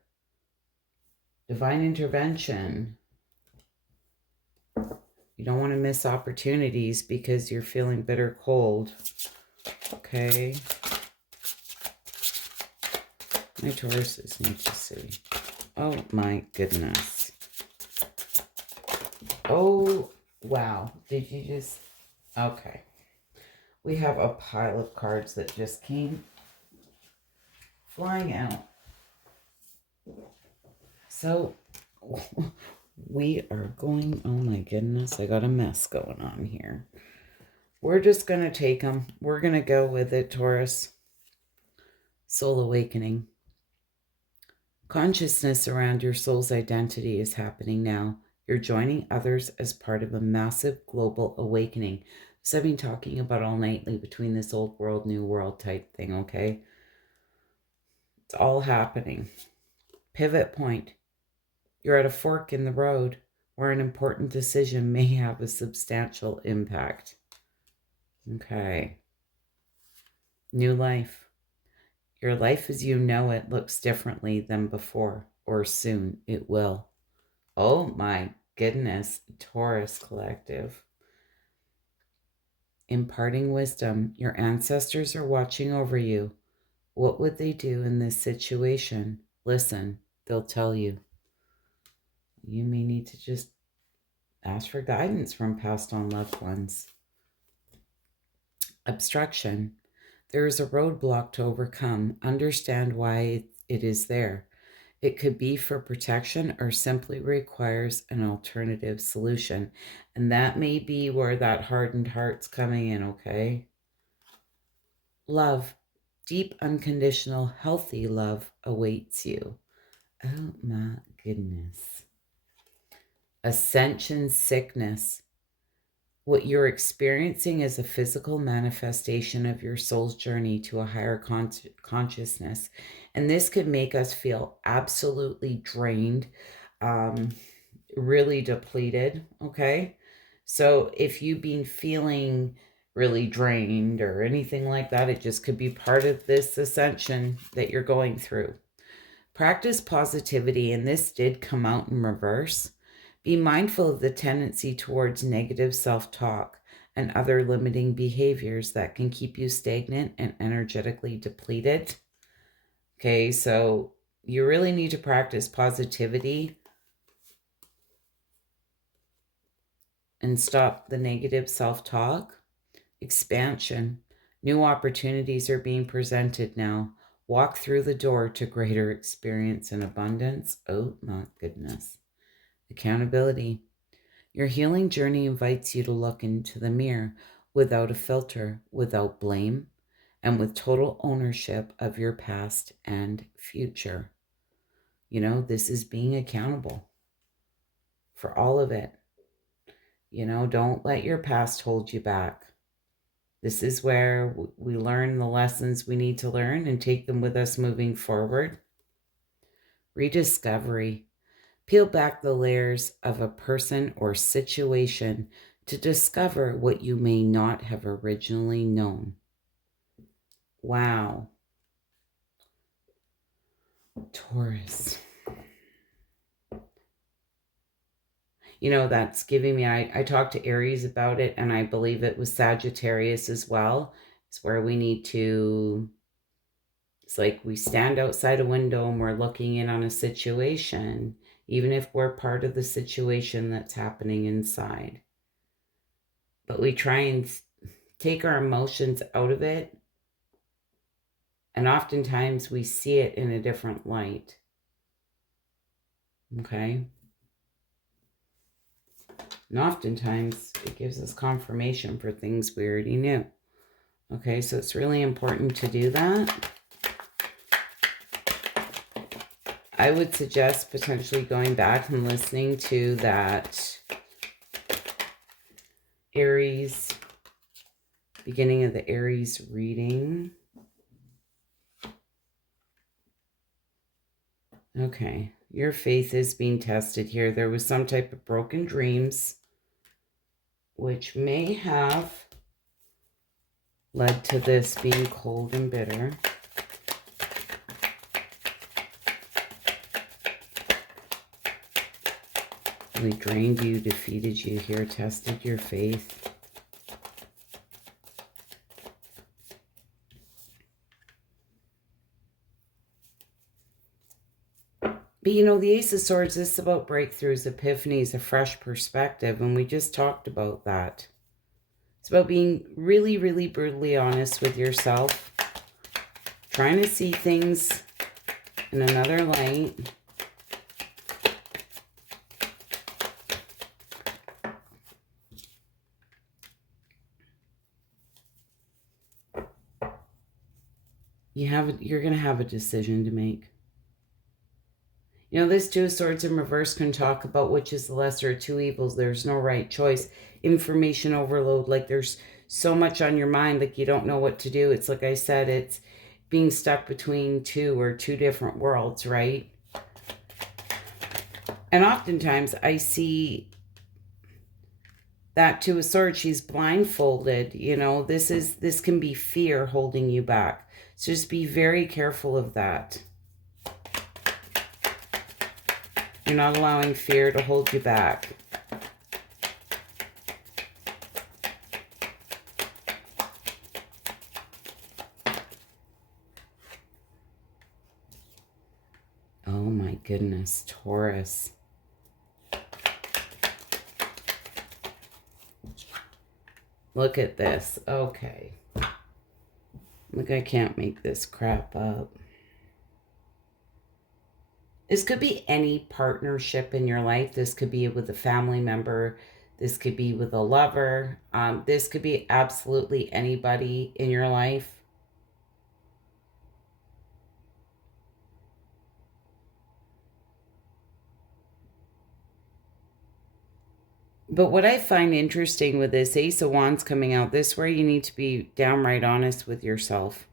Divine intervention. You don't want to miss opportunities because you're feeling bitter, cold. Okay? My Tauruses need to see. Oh my goodness. Oh, wow. Did you just... Okay. We have a pile of cards that just came flying out. So, we are going... Oh my goodness. I got a mess going on here. We're just going to take them. We're going to go with it, Taurus. Soul awakening. Consciousness around your soul's identity is happening now. You're joining others as part of a massive global awakening. So I've been talking about all nightly between this old world, new world type thing, okay? It's all happening. Pivot point. You're at a fork in the road where an important decision may have a substantial impact. Okay. New life. Your life as you know it looks differently than before, or soon it will. Oh my goodness, Taurus collective. Imparting wisdom. Your ancestors are watching over you. What would they do in this situation? Listen, they'll tell you. You may need to just ask for guidance from passed on loved ones. Obstruction. There is a roadblock to overcome. Understand why it is there. It could be for protection or simply requires an alternative solution. And that may be where that hardened heart's coming in, okay? Love. Deep, unconditional, healthy love awaits you. Oh my goodness. Ascension sickness. What you're experiencing is a physical manifestation of your soul's journey to a higher consciousness. And this could make us feel absolutely drained, really depleted, okay? So if you've been feeling really drained or anything like that, it just could be part of this ascension that you're going through. Practice positivity, and this did come out in reverse. Be mindful of the tendency towards negative self-talk and other limiting behaviors that can keep you stagnant and energetically depleted. Okay, so you really need to practice positivity and stop the negative self-talk. Expansion. New opportunities are being presented now. Walk through the door to greater experience and abundance. Oh my goodness. Accountability. Your healing journey invites you to look into the mirror without a filter, without blame, and with total ownership of your past and future. You know, this is being accountable for all of it. You know, don't let your past hold you back. This is where we learn the lessons we need to learn and take them with us moving forward. Rediscovery. Peel back the layers of a person or situation to discover what you may not have originally known. Wow. Taurus. You know, that's giving me, I talked to Aries about it, and I believe it was Sagittarius as well. It's where we need to, it's like we stand outside a window and we're looking in on a situation, even if we're part of the situation that's happening inside. But we try and take our emotions out of it, and oftentimes we see it in a different light. Okay? And oftentimes it gives us confirmation for things we already knew. Okay, so it's really important to do that. I would suggest potentially going back and listening to that Aries, beginning of the Aries reading. Okay, your faith is being tested here. There was some type of broken dreams, which may have led to this being cold and bitter. Really drained you, defeated you here, tested your faith. But you know, the Ace of Swords, this is about breakthroughs, epiphanies, a fresh perspective, and we just talked about that. It's about being really, really brutally honest with yourself, trying to see things in another light. You're going to have a decision to make. You know, this Two of Swords in reverse can talk about which is the lesser of two evils. There's no right choice. Information overload, like there's so much on your mind, like you don't know what to do. It's like I said, it's being stuck between two different worlds, right? And oftentimes I see that Two of Swords, she's blindfolded. You know, this can be fear holding you back. So just be very careful of that. You're not allowing fear to hold you back. Oh my goodness, Taurus. Look at this. Okay. Look, I can't make this crap up. This could be any partnership in your life. This could be with a family member. This could be with a lover. This could be absolutely anybody in your life. But what I find interesting with this Ace of Wands coming out, this is where you need to be downright honest with yourself.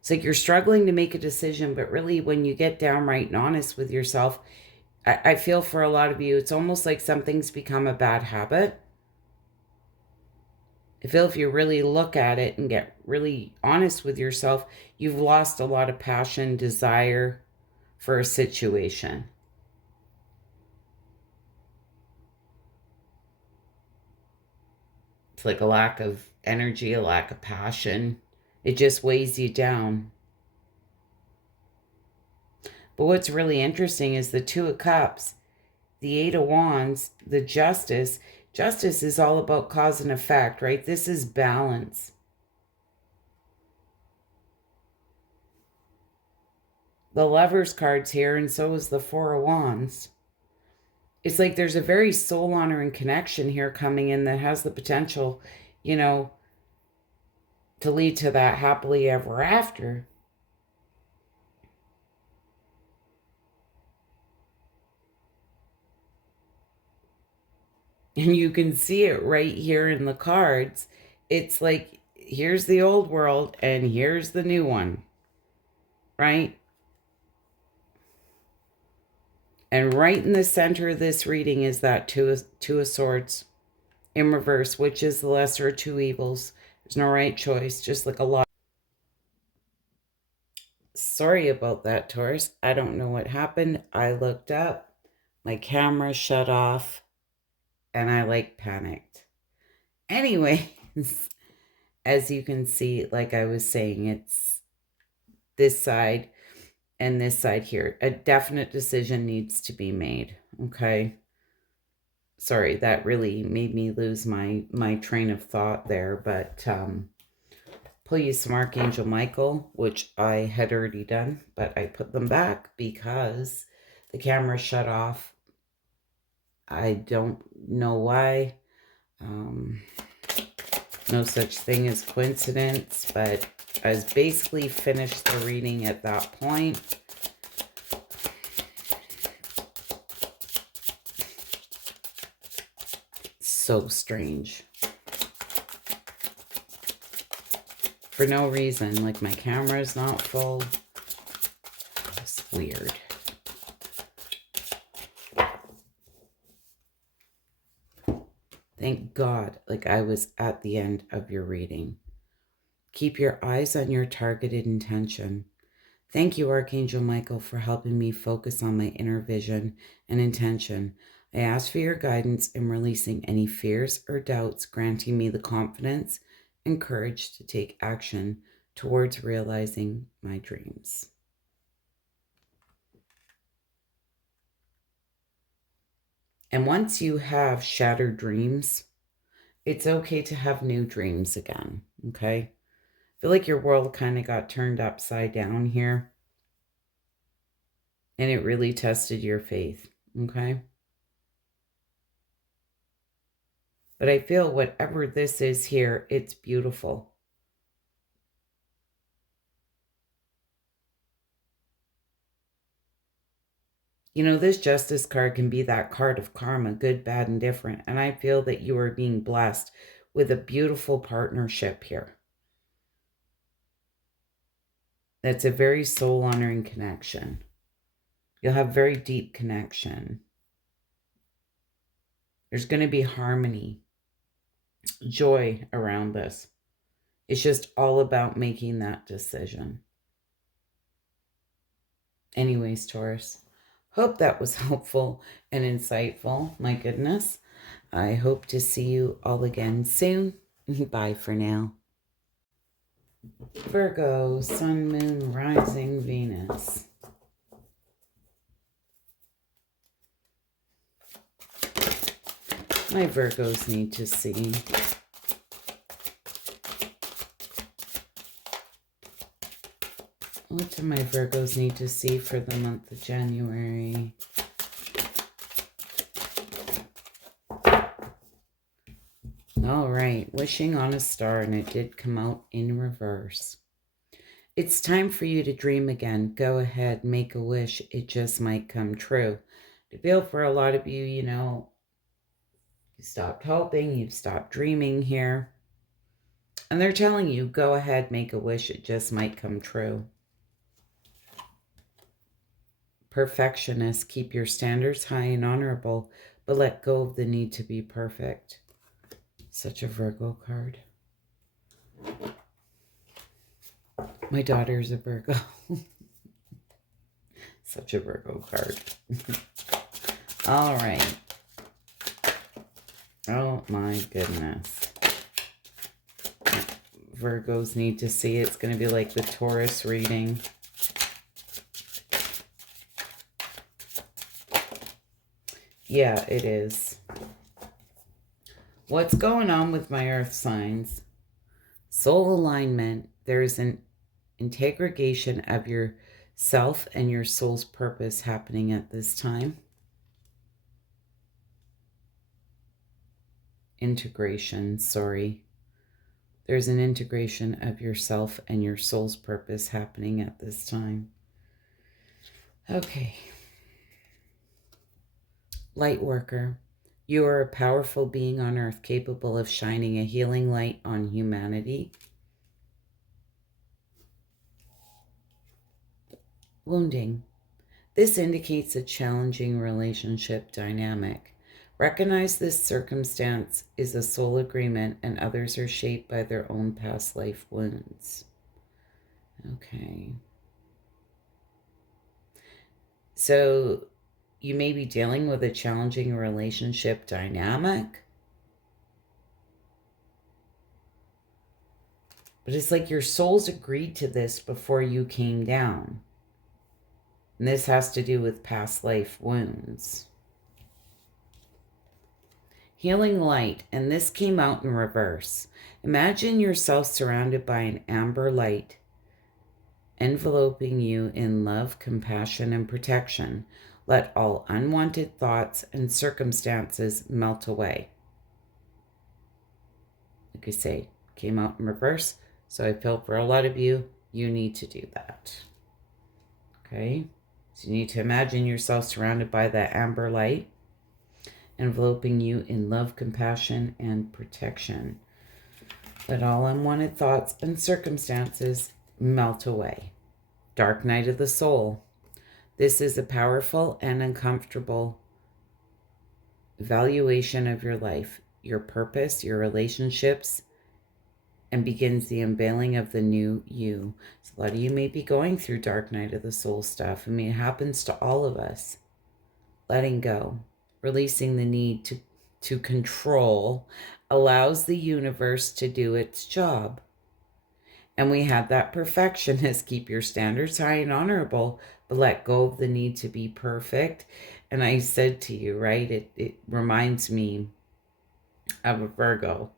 It's like you're struggling to make a decision, but really when you get downright and honest with yourself, I feel for a lot of you, it's almost like something's become a bad habit. I feel if you really look at it and get really honest with yourself, you've lost a lot of passion, desire for a situation. It's like a lack of energy, a lack of passion. It just weighs you down. But what's really interesting is the Two of Cups, the Eight of Wands, the Justice. Justice is all about cause and effect, right? This is balance. The Lover's card's here, and so is the Four of Wands. It's like there's a very soul honoring connection here coming in that has the potential, you know, to lead to that happily ever after. And you can see it right here in the cards. It's like, here's the old world and here's the new one, right? And right in the center of this reading is that Two of Swords in reverse, which is the lesser of two evils. There's no right choice, just like a lot. Sorry about that, Taurus. I don't know what happened. I looked up, my camera shut off, and I like panicked. Anyways, as you can see, like I was saying, it's this side and this side here. A definite decision needs to be made, okay? Sorry, that really made me lose my train of thought there, but pull you some Archangel Michael, which I had already done, but I put them back because the camera shut off. I don't know why. No such thing as coincidence, but I was basically finished the reading at that point. So strange. For no reason, like my camera's not full. It's weird. Thank God, like I was at the end of your reading. Keep your eyes on your targeted intention. Thank you, Archangel Michael, for helping me focus on my inner vision and intention. I ask for your guidance in releasing any fears or doubts, granting me the confidence and courage to take action towards realizing my dreams. And once you have shattered dreams, it's okay to have new dreams again, okay? I feel like your world kind of got turned upside down here, and it really tested your faith, okay? But I feel whatever this is here, it's beautiful. You know, this justice card can be that card of karma, good, bad, and different. And I feel that you are being blessed with a beautiful partnership here. That's a very soul-honoring connection. You'll have very deep connection. There's going to be harmony, joy around this. It's just all about making that decision. Anyways, Taurus, hope that was helpful and insightful. My goodness. I hope to see you all again soon. Bye for now. Virgo, Sun, Moon, Rising, Venus. My Virgos need to see. What do my Virgos need to see for the month of January? All right, wishing on a star, and it did come out in reverse. It's time for you to dream again. Go ahead, make a wish. It just might come true. I feel for a lot of you, you know, you stopped hoping, you've stopped dreaming here. And they're telling you, go ahead, make a wish. It just might come true. Perfectionists, keep your standards high and honorable, but let go of the need to be perfect. Such a Virgo card. My daughter's a Virgo. Such a Virgo card. All right. Oh my goodness. Virgos need to see. It's going to be like the Taurus reading. Yeah, it is. What's going on with my earth signs? Soul alignment. There is an integration of your self and your soul's purpose happening at this time. Integration, sorry. There's an integration of yourself and your soul's purpose happening at this time. Okay. Light worker. You are a powerful being on earth capable of shining a healing light on humanity. Wounding. This indicates a challenging relationship dynamic. Recognize this circumstance is a soul agreement and others are shaped by their own past life wounds. Okay. So you may be dealing with a challenging relationship dynamic. But it's like your souls agreed to this before you came down. And this has to do with past life wounds. Healing light, and this came out in reverse. Imagine yourself surrounded by an amber light, enveloping you in love, compassion, and protection. Let all unwanted thoughts and circumstances melt away. Like I say, came out in reverse. So I feel for a lot of you, you need to do that. Okay? So you need to imagine yourself surrounded by that amber light, enveloping you in love, compassion, and protection. Let all unwanted thoughts and circumstances melt away. Dark night of the soul. This is a powerful and uncomfortable evaluation of your life, your purpose, your relationships, and begins the unveiling of the new you. So a lot of you may be going through dark night of the soul stuff. I mean, it happens to all of us. Letting go, releasing the need to control allows the universe to do its job. And we had that perfectionist, keep your standards high and honorable, but let go of the need to be perfect. And I said to you, right, it reminds me of a Virgo.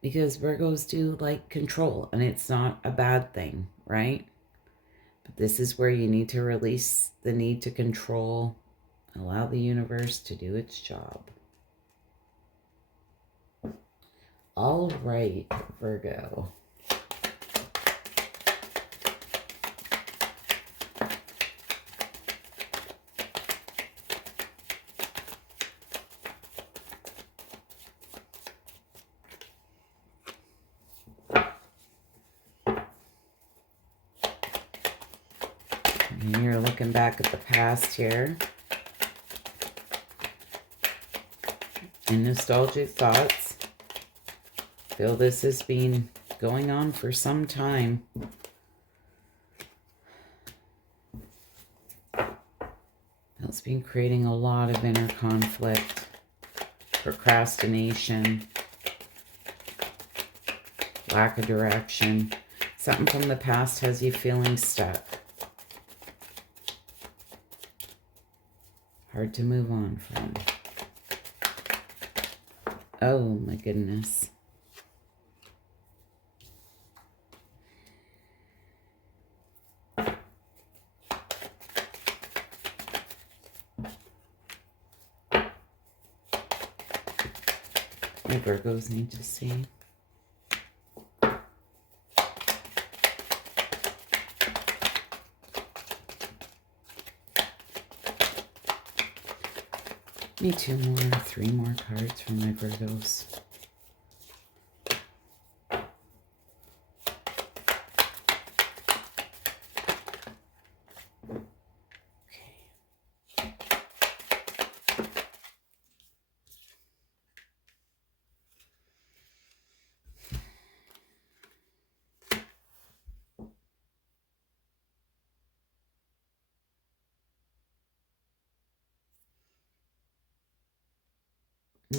Because Virgos do like control, and it's not a bad thing, right? But this is where you need to release the need to control, allow the universe to do its job. All right, Virgo. And you're looking back at the past here. And nostalgic thoughts. Feel this has been going on for some time. It's been creating a lot of inner conflict, procrastination, lack of direction. Something from the past has you feeling stuck. Hard to move on from. Oh my goodness. My Virgos need to see. Need 2 more, 3 more cards for my Virgos.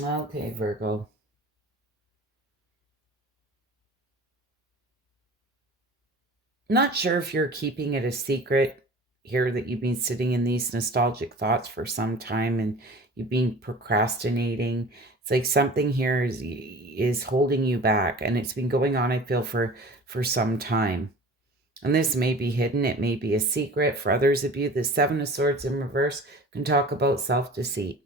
Okay, Virgo. Not sure if you're keeping it a secret here that you've been sitting in these nostalgic thoughts for some time and you've been procrastinating. It's like something here is holding you back, and it's been going on, I feel, for some time. And this may be hidden. It may be a secret. For others of you, the 7 of Swords in reverse can talk about self-deceit.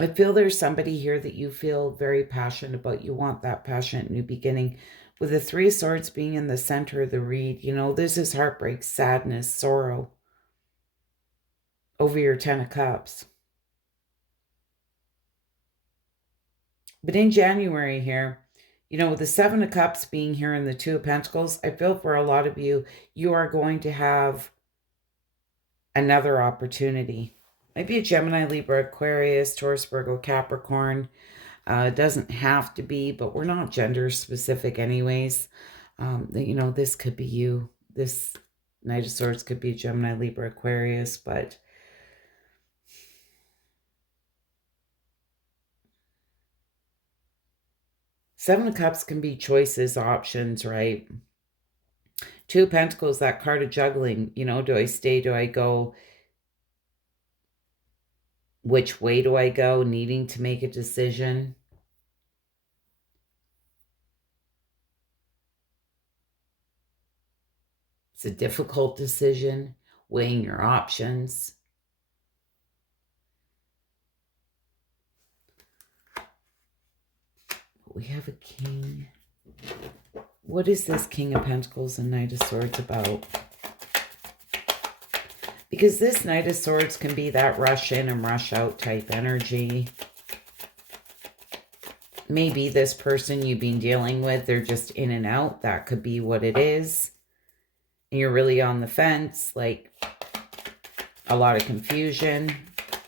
I feel there's somebody here that you feel very passionate about. You want that passionate new beginning. With the 3 of Swords being in the center of the reed, you know, this is heartbreak, sadness, sorrow over your 10 of Cups. But in January here, you know, with the 7 of Cups being here and the 2 of Pentacles, I feel for a lot of you, you are going to have another opportunity. Maybe a Gemini, Libra, Aquarius, Taurus, Virgo, Capricorn. It doesn't have to be, but we're not gender specific anyways. You know, this could be you. This Knight of Swords could be Gemini, Libra, Aquarius, but Seven of Cups can be choices, options, right? 2 of Pentacles, that card of juggling. You know, do I stay? Do I go? Which way do I go? Needing to make a decision. It's a difficult decision, weighing your options. We have a king. What is this King of Pentacles and Knight of Swords about? Because this Knight of Swords can be that rush in and rush out type energy. Maybe this person you've been dealing with, they're just in and out. That could be what it is. And you're really on the fence, like a lot of confusion.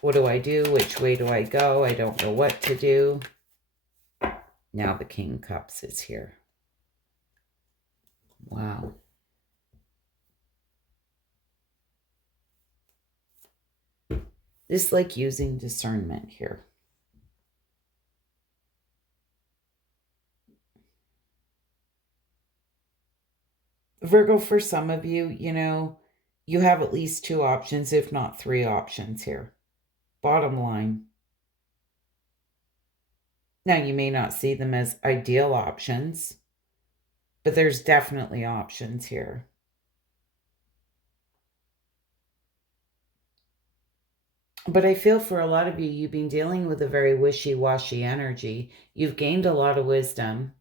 What do I do? Which way do I go? I don't know what to do. Now the King of Cups is here. Wow. This is like using discernment here. Virgo, for some of you, you know, you have at least 2 options, if not 3 options here. Bottom line. Now, you may not see them as ideal options, but there's definitely options here. But I feel for a lot of you, you've been dealing with a very wishy-washy energy. You've gained a lot of wisdom.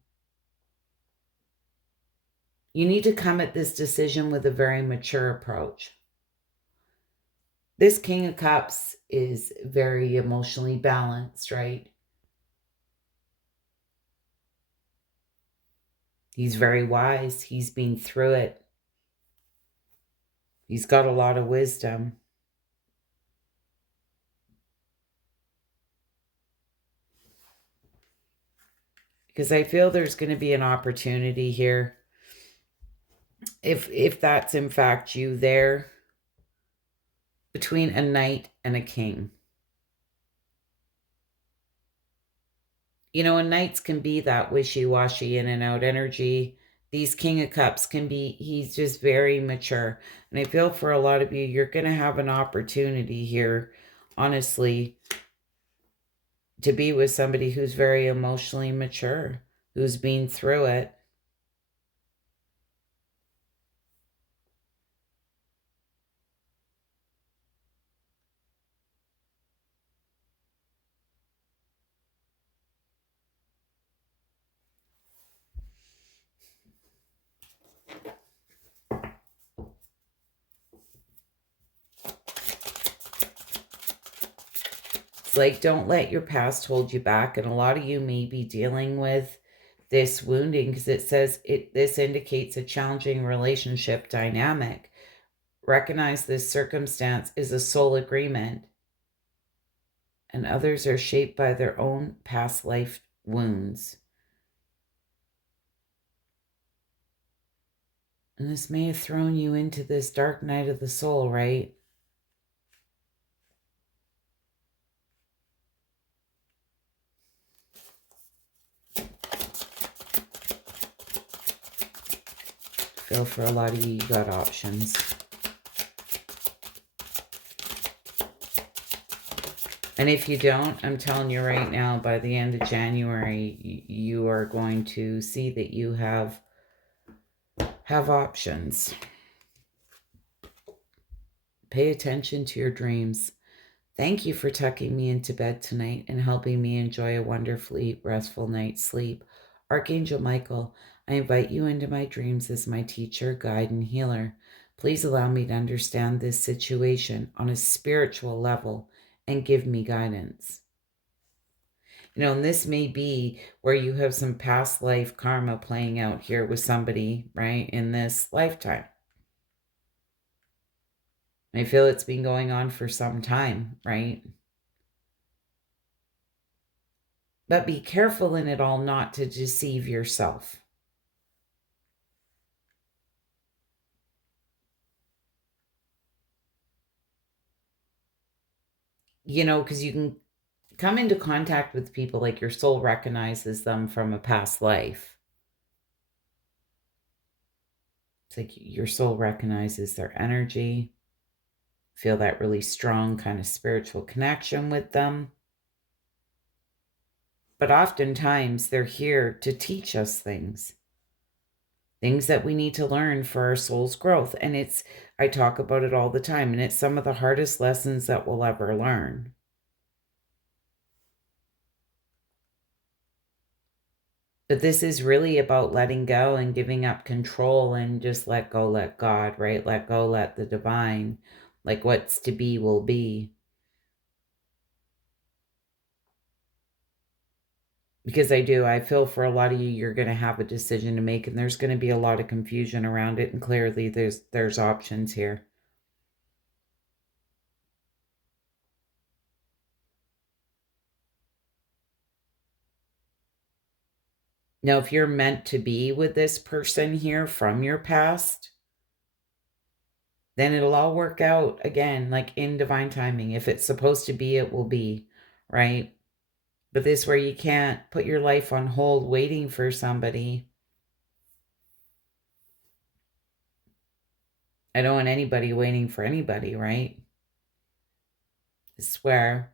You need to come at this decision with a very mature approach. This King of Cups is very emotionally balanced, right? He's very wise. He's been through it. He's got a lot of wisdom. Because I feel there's going to be an opportunity here. If that's in fact you there, between a knight and a king. You know, and knights can be that wishy-washy in and out energy. These King of Cups can be, he's just very mature. And I feel for a lot of you, you're going to have an opportunity here, honestly, to be with somebody who's very emotionally mature, who's been through it. It's like, don't let your past hold you back. And a lot of you may be dealing with this wounding because it says this indicates a challenging relationship dynamic. Recognize this circumstance is a soul agreement, and others are shaped by their own past life wounds. And this may have thrown you into this dark night of the soul, right? Feel for a lot of you, you got options. And if you don't, I'm telling you right now, by the end of January, you are going to see that you have options. Pay attention to your dreams. Thank you for tucking me into bed tonight and helping me enjoy a wonderfully restful night's sleep. Archangel Michael, I invite you into my dreams as my teacher, guide, and healer. Please allow me to understand this situation on a spiritual level and give me guidance. You know, and this may be where you have some past life karma playing out here with somebody, right, in this lifetime. I feel it's been going on for some time, right? But be careful in it all not to deceive yourself. You know, because you can come into contact with people like your soul recognizes them from a past life. It's like your soul recognizes their energy. Feel that really strong kind of spiritual connection with them. But oftentimes they're here to teach us things. Things that we need to learn for our soul's growth. And I talk about it all the time, and it's some of the hardest lessons that we'll ever learn. But this is really about letting go and giving up control and just let go, let God, right? Let go, let the divine, like what's to be will be. Because I feel for a lot of you, you're going to have a decision to make, and there's going to be a lot of confusion around it. And clearly there's options here. Now, if you're meant to be with this person here from your past, then it'll all work out again, like in divine timing. If it's supposed to be, it will be, right? But this where you can't put your life on hold waiting for somebody. I don't want anybody waiting for anybody, right? I swear.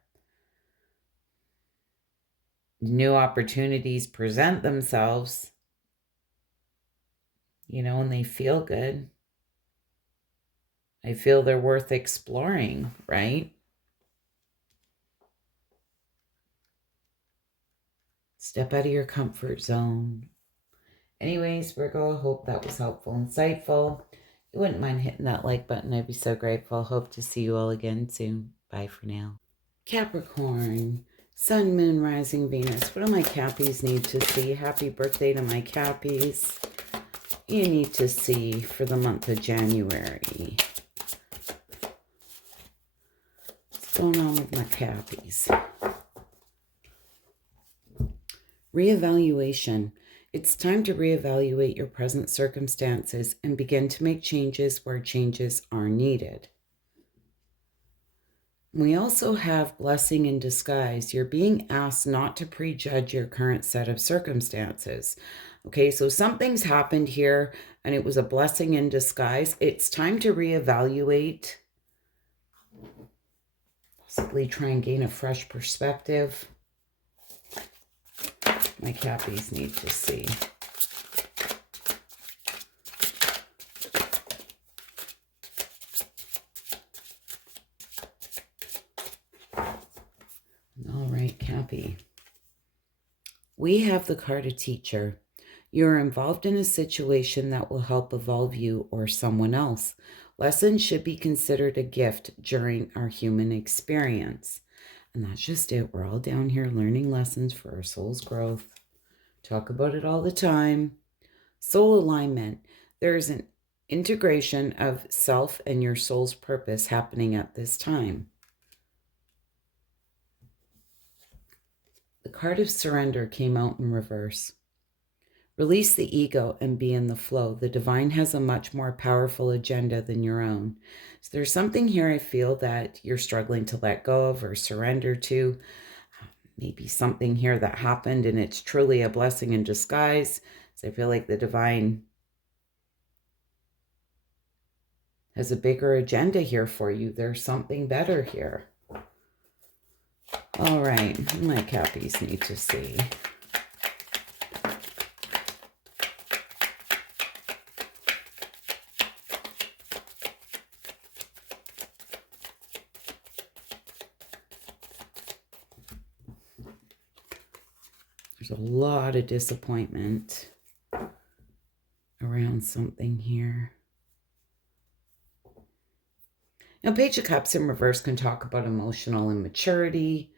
New opportunities present themselves, and they feel good. I feel they're worth exploring, right? Step out of your comfort zone. Anyways, Virgo, I hope that was helpful, insightful. You wouldn't mind hitting that like button. I'd be so grateful. Hope to see you all again soon. Bye for now. Capricorn, Sun, Moon, Rising, Venus. What do my Cappies need to see? Happy birthday to my Cappies. You need to see for the month of January. What's going on with my Cappies? Reevaluation. It's time to reevaluate your present circumstances and begin to make changes where changes are needed. We also have blessing in disguise. You're being asked not to prejudge your current set of circumstances. Okay, so something's happened here and it was a blessing in disguise. It's time to reevaluate, possibly try and gain a fresh perspective. My Cappies need to see. All right, Cappy. We have the card of teacher. You're involved in a situation that will help evolve you or someone else. Lessons should be considered a gift during our human experience. And that's just it. We're all down here learning lessons for our soul's growth. Talk about it all the time. Soul alignment. There is an integration of self and your soul's purpose happening at this time. The card of surrender came out in reverse. Release the ego and be in the flow. The divine has a much more powerful agenda than your own. So there's something here I feel that you're struggling to let go of or surrender to. Maybe something here that happened and it's truly a blessing in disguise. So I feel like the divine has a bigger agenda here for you. There's something better here. All right, my Cappies need to see. There's a lot of disappointment around something here. Now, Page of Cups in reverse can talk about emotional immaturity,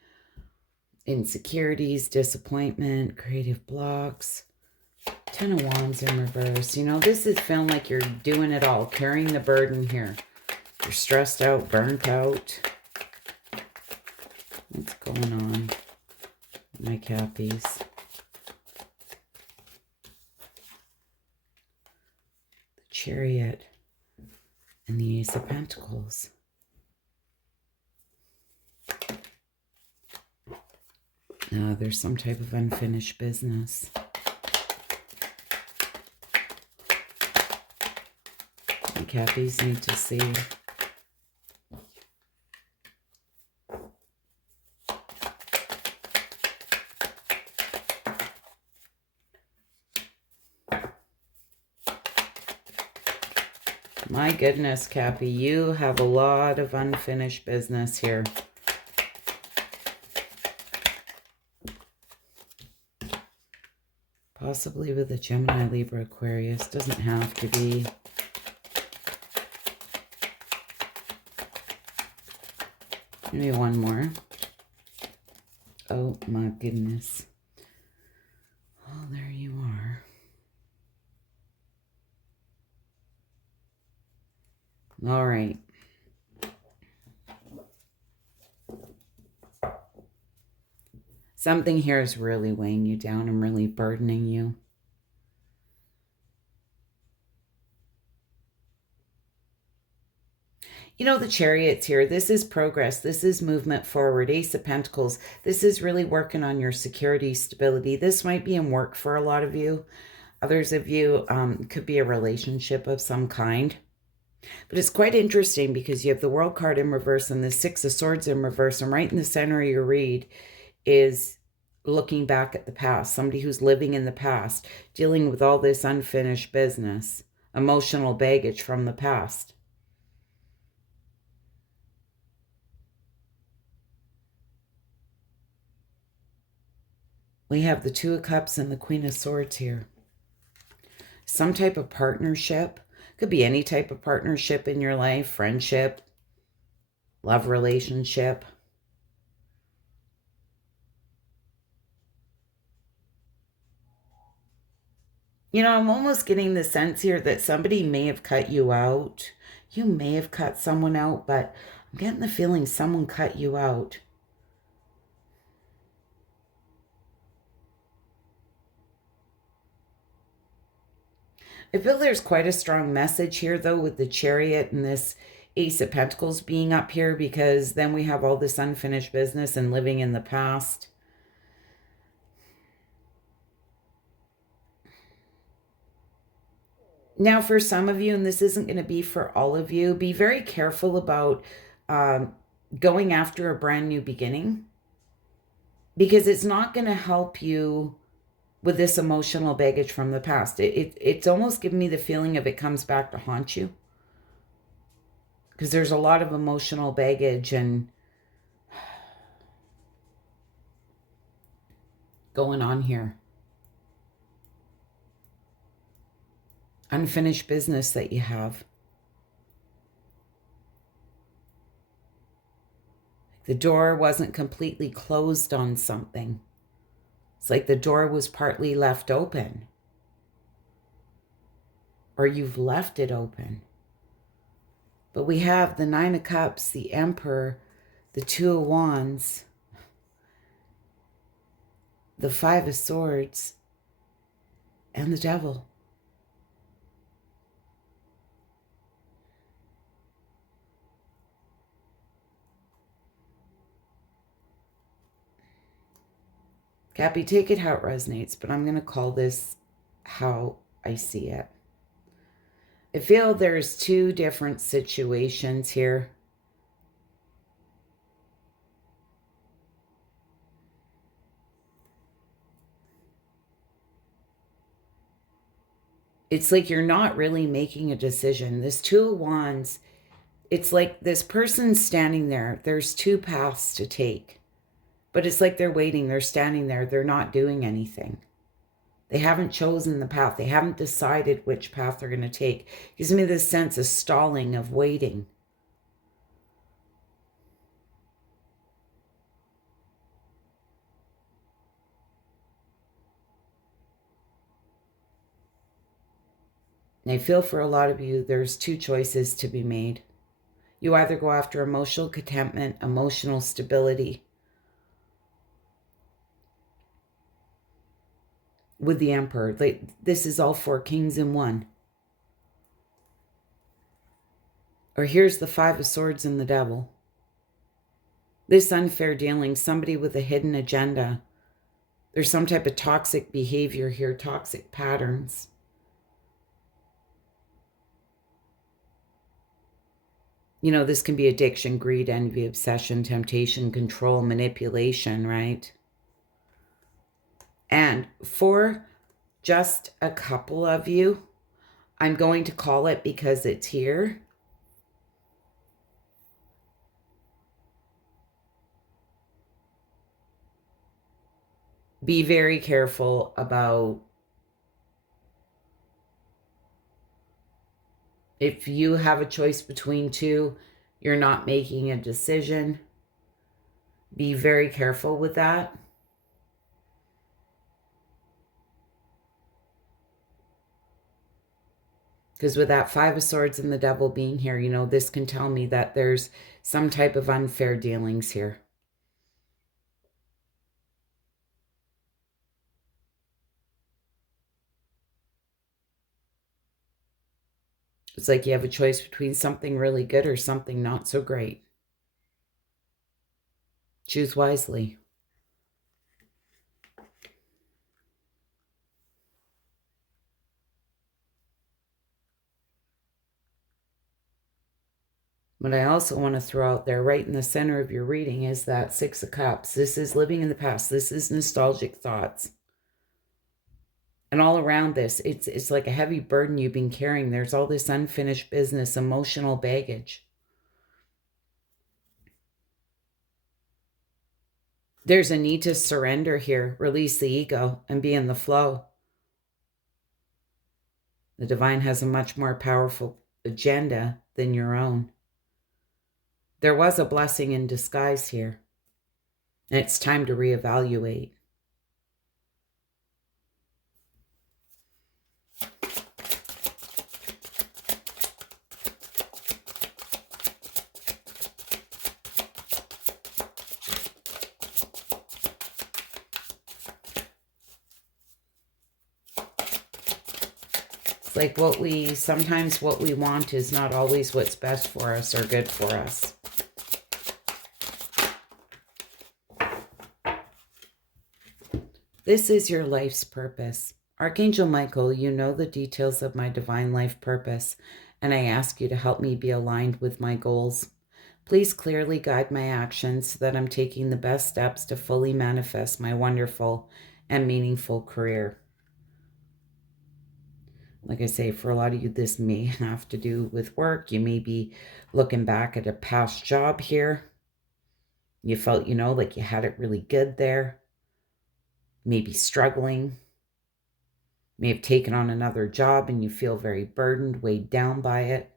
insecurities, disappointment, creative blocks. Ten of Wands in reverse. This is feeling like you're doing it all, carrying the burden here. You're stressed out, burnt out. What's going on, my Cappies? The Chariot and the Ace of Pentacles. There's some type of unfinished business. My Cappies need to see. My goodness, Cappy, you have a lot of unfinished business here. Possibly with a Gemini, Libra, Aquarius. Doesn't have to be. Maybe one more. Oh my goodness. Oh, there you are. All right. Something here is really weighing you down and really burdening you. You know, the Chariot's here. This is progress. This is movement forward. Ace of Pentacles. This is really working on your security, stability. This might be in work for a lot of you. Others of you could be a relationship of some kind. But it's quite interesting because you have the World card in reverse and the Six of Swords in reverse. And right in the center of your read is looking back at the past. Somebody who's living in the past, dealing with all this unfinished business, emotional baggage from the past. We have the Two of Cups and the Queen of Swords here. Some type of partnership. Could be any type of partnership in your life. Friendship, love relationship. You know, I'm almost getting the sense here that somebody may have cut you out. You may have cut someone out, but I'm getting the feeling someone cut you out. I feel there's quite a strong message here, though, with the Chariot and this Ace of Pentacles being up here, because then we have all this unfinished business and living in the past. Now, for some of you, and this isn't going to be for all of you, be very careful about going after a brand new beginning, because it's not going to help you with this emotional baggage from the past. It's almost giving me the feeling of it comes back to haunt you, because there's a lot of emotional baggage and going on here. Unfinished business that you have. The door wasn't completely closed on something. It's like the door was partly left open. Or you've left it open. But we have the Nine of Cups, the Emperor, the Two of Wands, the Five of Swords, and the Devil. Cappy, take it how it resonates, but I'm going to call this how I see it. I feel there's two different situations here. It's like you're not really making a decision. This Two of Wands, it's like this person's standing there. There's two paths to take. But it's like they're waiting. They're standing there. They're not doing anything. They haven't chosen the path. They haven't decided which path they're going to take. It gives me this sense of stalling, of waiting. And I feel for a lot of you, there's two choices to be made. You either go after emotional contentment, emotional stability with the Emperor. Like, this is all four kings in one. Or here's the Five of Swords and the Devil. This unfair dealing, somebody with a hidden agenda. There's some type of toxic behavior here, toxic patterns. You know, this can be addiction, greed, envy, obsession, temptation, control, manipulation, right? And for just a couple of you, I'm going to call it because it's here. Be very careful about if you have a choice between two, you're not making a decision. Be very careful with that. Because with that Five of Swords and the Devil being here, this can tell me that there's some type of unfair dealings here. It's like you have a choice between something really good or something not so great. Choose wisely. What I also want to throw out there right in the center of your reading is that Six of Cups. This is living in the past. This is nostalgic thoughts. And all around this, it's like a heavy burden you've been carrying. There's all this unfinished business, emotional baggage. There's a need to surrender here, release the ego, and be in the flow. The divine has a much more powerful agenda than your own. There was a blessing in disguise here. And it's time to reevaluate. It's like sometimes what we want is not always what's best for us or good for us. This is your life's purpose. Archangel Michael, you know the details of my divine life purpose, and I ask you to help me be aligned with my goals. Please clearly guide my actions so that I'm taking the best steps to fully manifest my wonderful and meaningful career. Like I say, for a lot of you, this may have to do with work. You may be looking back at a past job here. You felt, like you had it really good there. Maybe struggling. May have taken on another job and you feel very burdened, weighed down by it.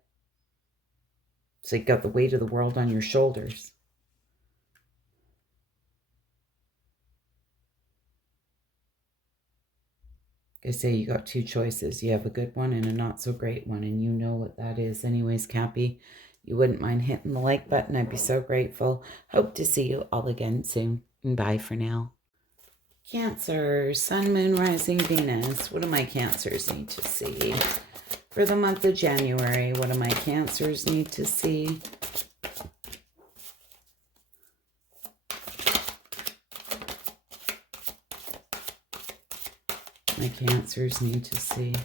So you got the weight of the world on your shoulders. Like I say, you got two choices. You have a good one and a not so great one, and you know what that is. Anyways, Cappy, you wouldn't mind hitting the like button. I'd be so grateful. Hope to see you all again soon. And bye for now. Cancer, Sun, Moon, Rising, Venus. What do my Cancers need to see? For the month of January, what do my Cancers need to see? My Cancers need to see.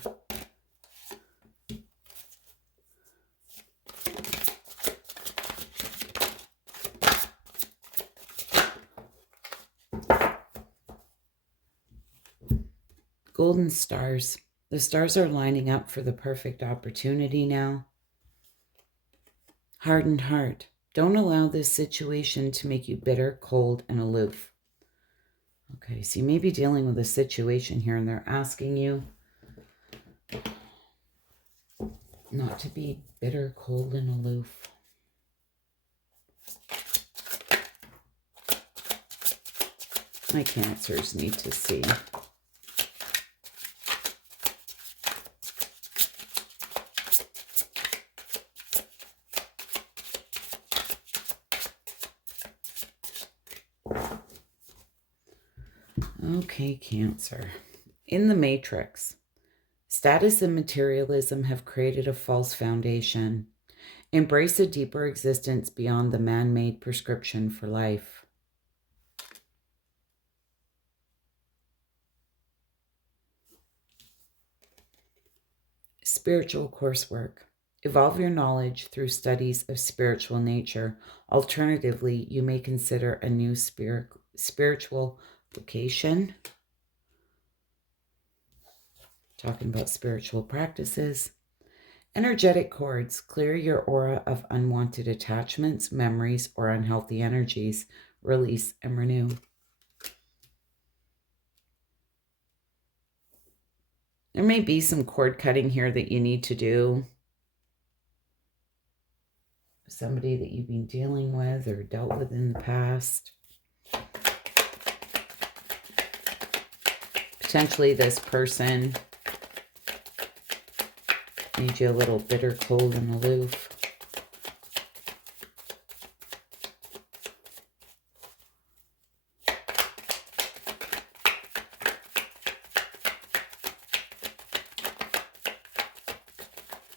Golden stars. The stars are lining up for the perfect opportunity now. Hardened heart. Don't allow this situation to make you bitter, cold, and aloof. Okay, so you may be dealing with a situation here and they're asking you not to be bitter, cold, and aloof. My Cancers need to see. Okay, Cancer. In the Matrix, status and materialism have created a false foundation. Embrace a deeper existence beyond the man-made prescription for life. Spiritual coursework. Evolve your knowledge through studies of spiritual nature. Alternatively, you may consider a new spiritual vocation. Talking about spiritual practices. Energetic cords. Clear your aura of unwanted attachments, memories, or unhealthy energies. Release and renew. There may be some cord cutting here that you need to do. Somebody that you've been dealing with or dealt with in the past. Potentially this person made you a little bitter, cold, and aloof.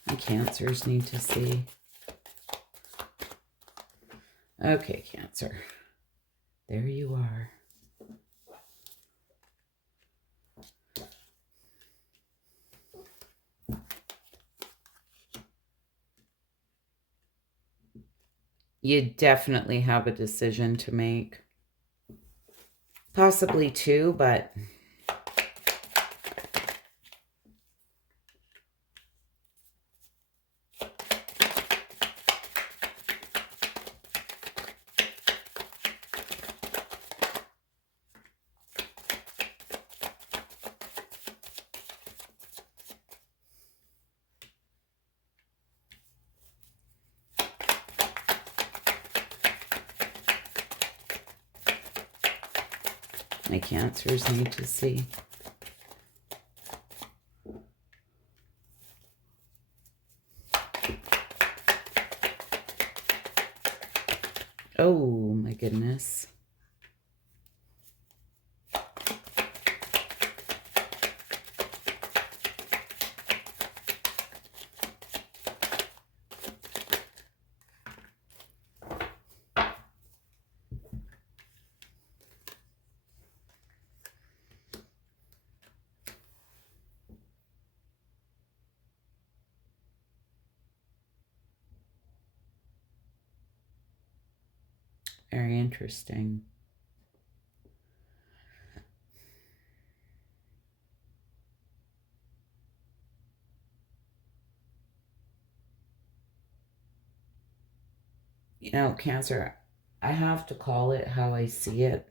The Cancers need to see. Okay, Cancer. There you are. You definitely have a decision to make. Possibly two, but my Cancers need to see. Oh, my goodness. Very interesting. You know, Cancer, I have to call it how I see it.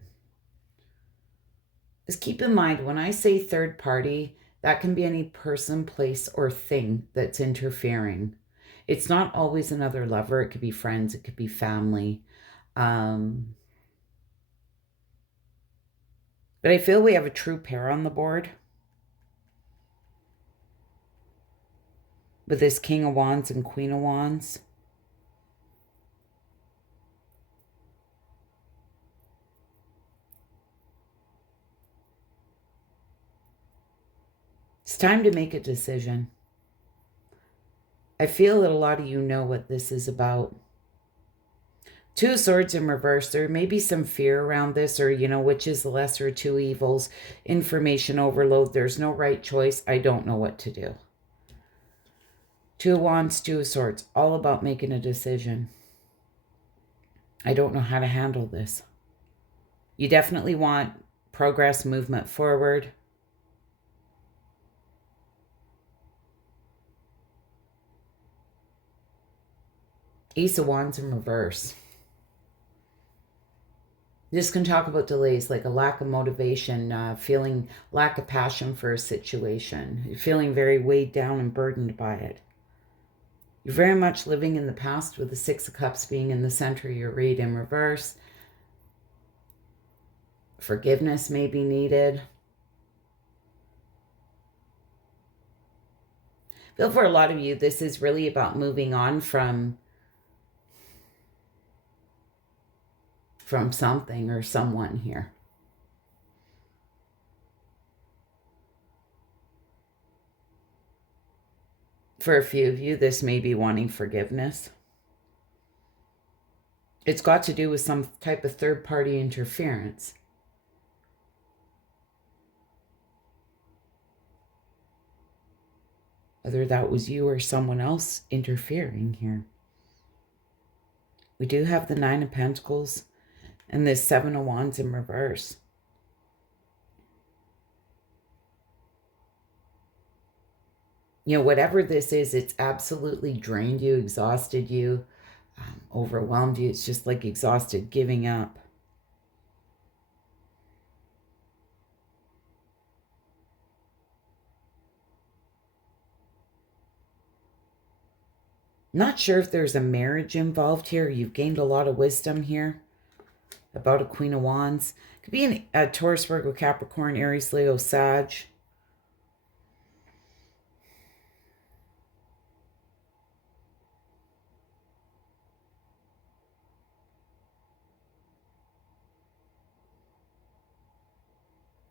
Just keep in mind, when I say third party, that can be any person, place, or thing that's interfering. It's not always another lover. It could be friends. It could be family. But I feel we have a true pair on the board. With this King of Wands and Queen of Wands. It's time to make a decision. I feel that a lot of you know what this is about. Two of Swords in reverse. There may be some fear around this, or, you know, which is the lesser of two evils. Information overload. There's no right choice. I don't know what to do. Two of Wands, Two of Swords. All about making a decision. I don't know how to handle this. You definitely want progress, movement forward. Ace of Wands in reverse. This can talk about delays, like a lack of motivation, feeling lack of passion for a situation, feeling very weighed down and burdened by it. You're very much living in the past with the Six of Cups being in the center of your read in reverse. Forgiveness may be needed. I feel for a lot of you, this is really about moving on from something or someone here. For a few of you, this may be wanting forgiveness. It's got to do with some type of third-party interference. Whether that was you or someone else interfering here. We do have the Nine of Pentacles and this Seven of Wands in reverse. You know, whatever this is, it's absolutely drained you, exhausted you, overwhelmed you. It's just like exhausted, giving up. Not sure if there's a marriage involved here. You've gained a lot of wisdom here about a Queen of Wands. Could be a Taurus, Virgo, Capricorn, Aries, Leo, Sag.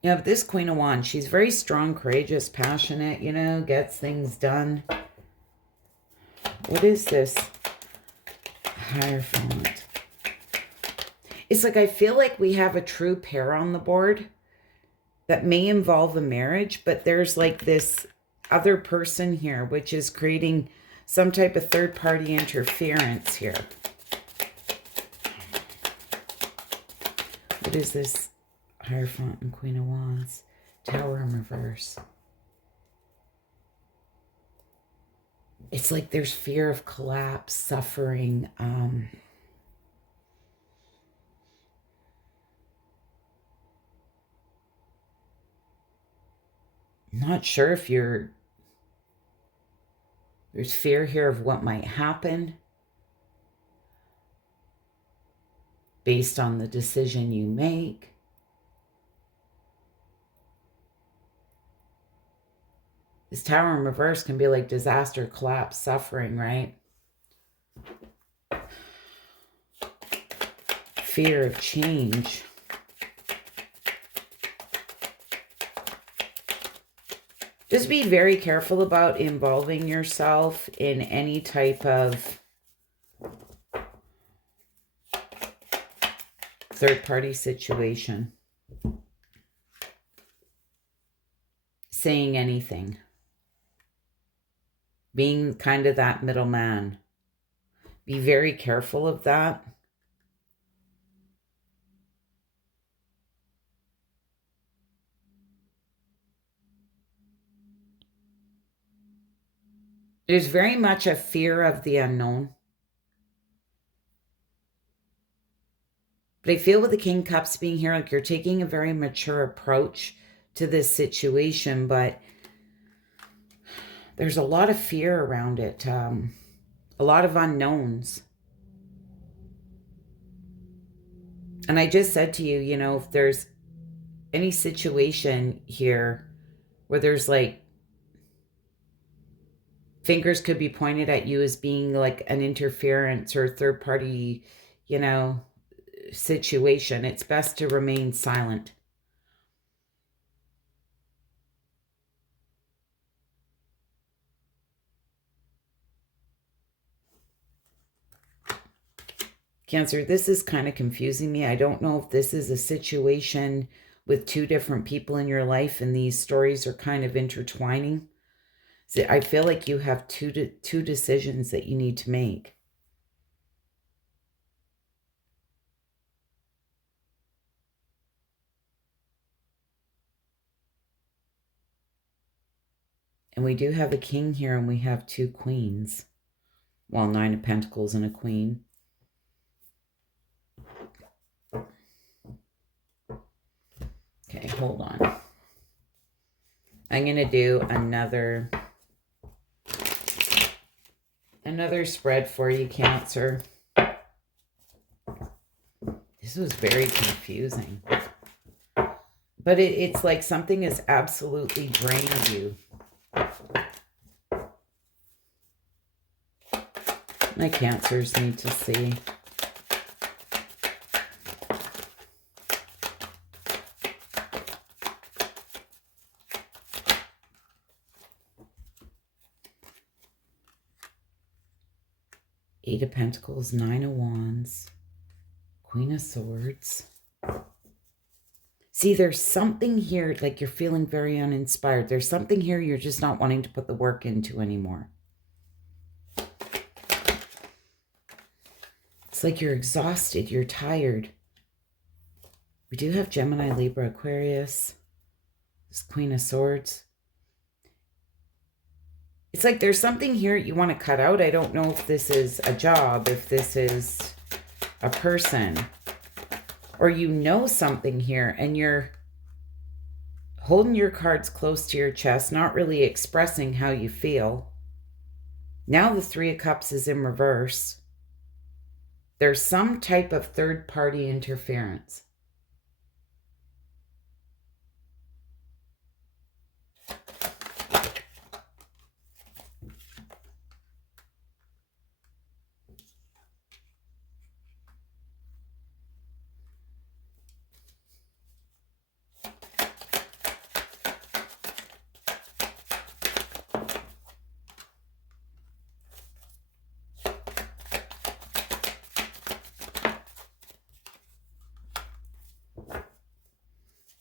You know, this Queen of Wands, she's very strong, courageous, passionate, you know, gets things done. What is this? Hierophant. It's like I feel like we have a true pair on the board that may involve a marriage, but there's like this other person here, which is creating some type of third-party interference here. What is this? Hierophant and Queen of Wands. Tower in reverse. It's like there's fear of collapse, suffering. Not sure if there's fear here of what might happen based on the decision you make. This Tower in reverse can be like disaster, collapse, suffering, right? Fear of change. Just be very careful about involving yourself in any type of third-party situation. Saying anything. Being kind of that middleman. Be very careful of that. There's very much a fear of the unknown. But I feel with the King Cups being here, like you're taking a very mature approach to this situation, but there's a lot of fear around it. A lot of unknowns. And I just said to you, you know, if there's any situation here where there's like fingers could be pointed at you as being like an interference or third party, you know, situation, it's best to remain silent. Cancer, this is kind of confusing me. I don't know if this is a situation with two different people in your life and these stories are kind of intertwining. So I feel like you have two decisions that you need to make. And we do have a king here and we have two queens. Well, 9 of Pentacles and a queen. Okay, hold on. I'm going to do another spread for you, Cancer. This was very confusing. But it's like something has absolutely drained you. My Cancers need to see. Eight of Pentacles, 9 of Wands, Queen of Swords. See, there's something here, like you're feeling very uninspired. There's something here you're just not wanting to put the work into anymore. It's like you're exhausted, you're tired. We do have Gemini, Libra, Aquarius. This Queen of Swords. It's like there's something here you want to cut out. I don't know if this is a job, if this is a person, or you know something here and you're holding your cards close to your chest, not really expressing how you feel. Now the Three of Cups is in reverse. There's some type of third-party interference.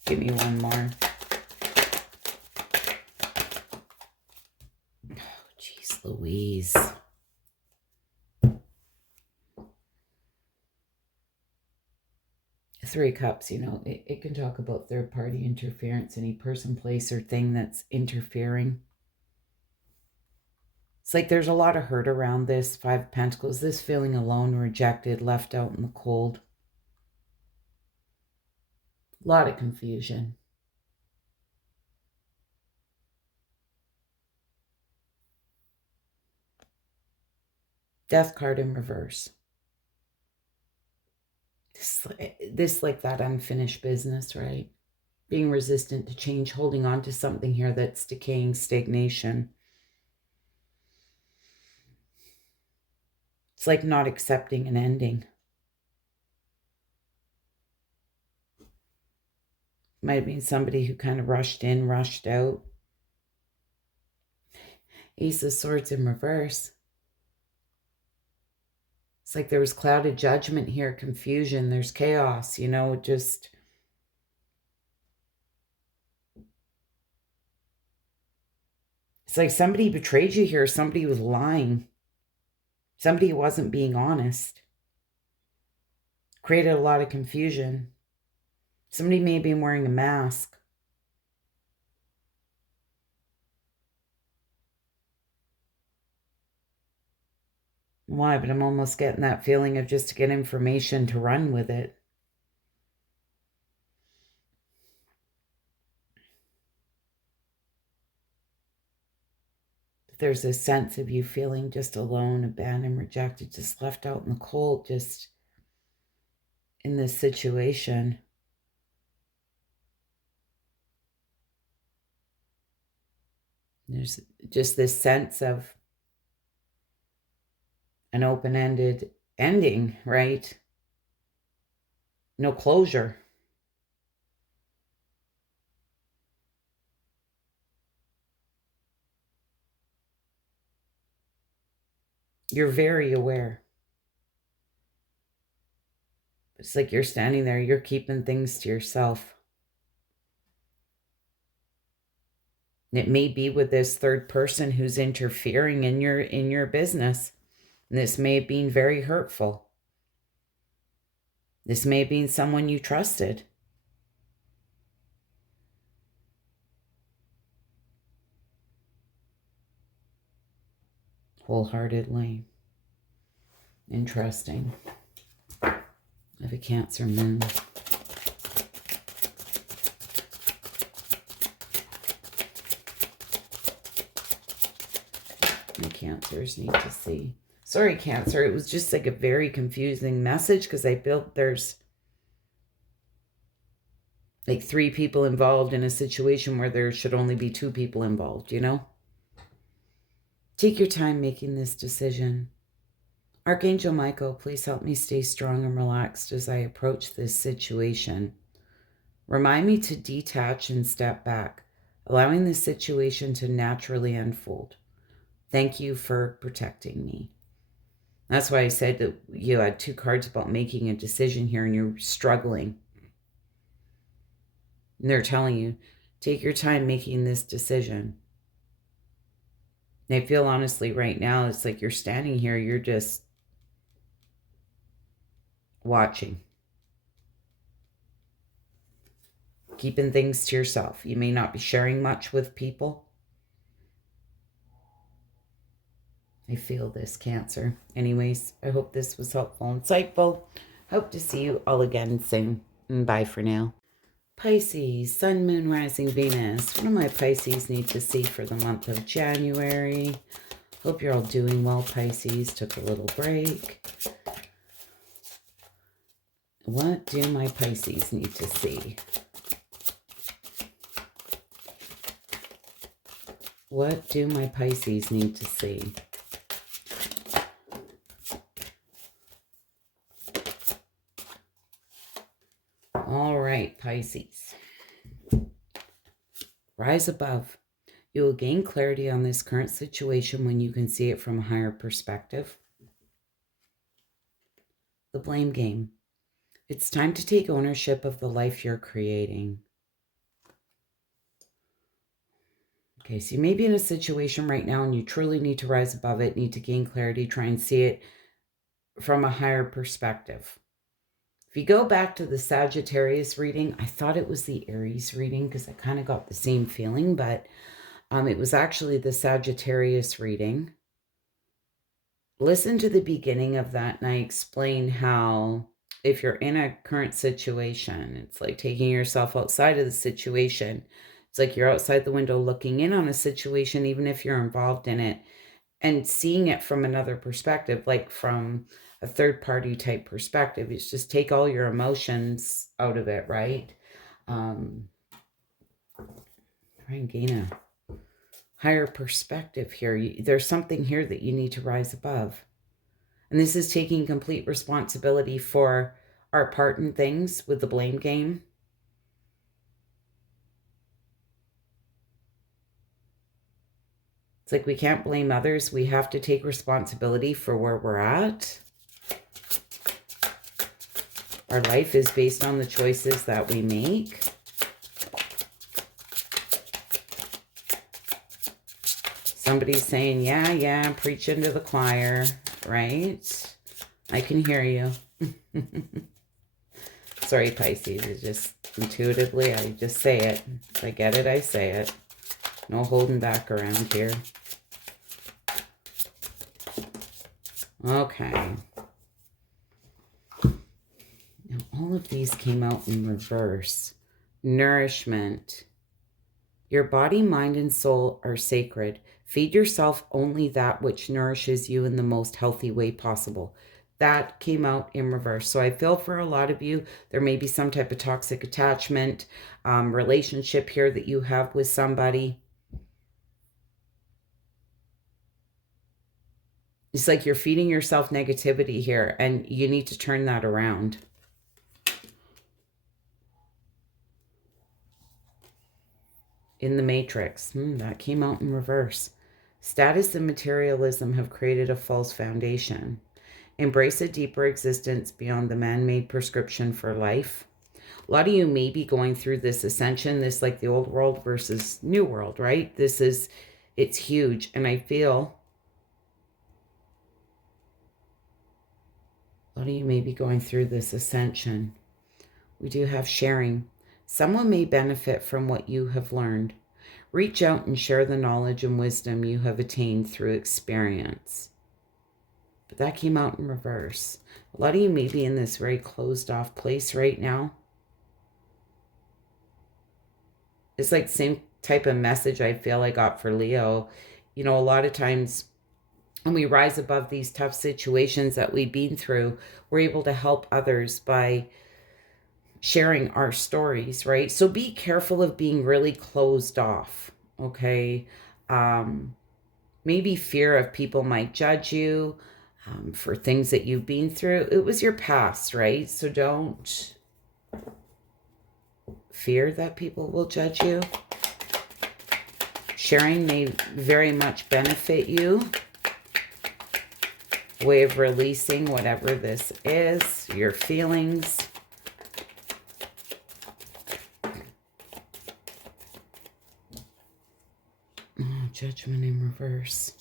Give me one more. Oh, jeez Louise. Three of Cups, you know, it can talk about third-party interference, any person, place, or thing that's interfering. It's like there's a lot of hurt around this. Five of Pentacles, this feeling alone, rejected, left out in the cold. A lot of confusion. Death card in reverse. This like that unfinished business, right? Being resistant to change, holding on to something here that's decaying, stagnation. It's like not accepting an ending. Might have been somebody who kind of rushed in, rushed out. Ace of Swords in reverse. It's like there was clouded judgment here, confusion, there's chaos, you know, just... It's like somebody betrayed you here, somebody was lying. Somebody wasn't being honest. Created a lot of confusion. Somebody may have been wearing a mask. Why? But I'm almost getting that feeling of just to get information to run with it. There's a sense of you feeling just alone, abandoned, rejected, just left out in the cold, just in this situation. There's just this sense of an open-ended ending, right? No closure. You're very aware. It's like you're standing there, you're keeping things to yourself. It may be with this third person who's interfering in your business. And this may have been very hurtful. This may have been someone you trusted. Wholeheartedly. Interesting. I have a Cancer moon. The Cancers need to see. Sorry, Cancer. It was just like a very confusing message because I built there's like 3 people involved in a situation where there should only be 2 people involved, you know? Take your time making this decision. Archangel Michael, please help me stay strong and relaxed as I approach this situation. Remind me to detach and step back, allowing the situation to naturally unfold. Thank you for protecting me. That's why I said that you had 2 cards about making a decision here and you're struggling. And they're telling you, take your time making this decision. And I feel honestly right now, it's like you're standing here, you're just watching. Keeping things to yourself. You may not be sharing much with people. I feel this, Cancer. Anyways, I hope this was helpful and insightful. Hope to see you all again soon. Bye for now. Pisces, Sun, Moon, Rising, Venus. What do my Pisces need to see for the month of January? Hope you're all doing well, Pisces. Took a little break. What do my Pisces need to see? What do my Pisces need to see? All right, Pisces. Rise above. You will gain clarity on this current situation when you can see it from a higher perspective. The blame game. It's time to take ownership of the life you're creating. Okay, so you may be in a situation right now and you truly need to rise above it, need to gain clarity, try and see it from a higher perspective. If you go back to the Sagittarius reading, I thought it was the Aries reading because I kind of got the same feeling, but it was actually the Sagittarius reading. Listen to the beginning of that and I explain how if you're in a current situation, it's like taking yourself outside of the situation. It's like you're outside the window looking in on a situation, even if you're involved in it, and seeing it from another perspective, like from a third party type perspective. It's just take all your emotions out of it, right? Try and gain a higher perspective here. There's something here that you need to rise above. And this is taking complete responsibility for our part in things with the blame game. It's like we can't blame others. We have to take responsibility for where we're at. Our life is based on the choices that we make. Somebody's saying, yeah, preaching to the choir, right? I can hear you. Sorry, Pisces. It's just intuitively, I just say it. If I get it, I say it. No holding back around here. Okay. Now, all of these came out in reverse. Nourishment. Your body, mind, and soul are sacred. Feed yourself only that which nourishes you in the most healthy way possible. That came out in reverse. So I feel for a lot of you, there may be some type of toxic attachment, relationship here that you have with somebody. It's like you're feeding yourself negativity here, and you need to turn that around. In the Matrix. That came out in reverse. Status and materialism have created a false foundation. Embrace a deeper existence beyond the man-made prescription for life. A lot of you may be going through this ascension, this like the old world versus new world, right? It's huge. And I feel a lot of you may be going through this ascension. We do have sharing. Someone may benefit from what you have learned. Reach out and share the knowledge and wisdom you have attained through experience. But that came out in reverse. A lot of you may be in this very closed off place right now. It's like the same type of message I feel I got for Leo. You know, a lot of times when we rise above these tough situations that we've been through, we're able to help others by sharing our stories, right? So be careful of being really closed off, okay? Maybe fear of people might judge you for things that you've been through. It was your past, right? So don't fear that people will judge you. Sharing may very much benefit you. A way of releasing whatever this is, your feelings. Judgment in reverse.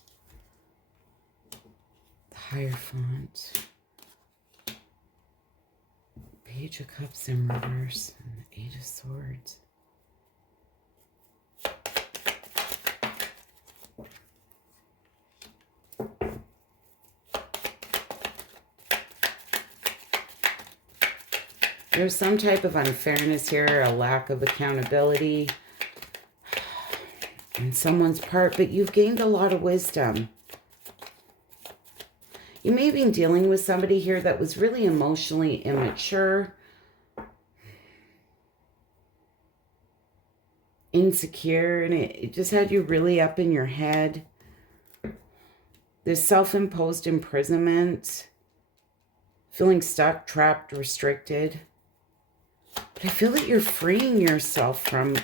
The Hierophant. Page of Cups in reverse. And the Eight of Swords. There's some type of unfairness here, a lack of accountability on someone's part, but you've gained a lot of wisdom. You may be dealing with somebody here that was really emotionally immature, insecure, and it just had you really up in your head. This self-imposed imprisonment, feeling stuck, trapped, restricted. But I feel that you're freeing yourself from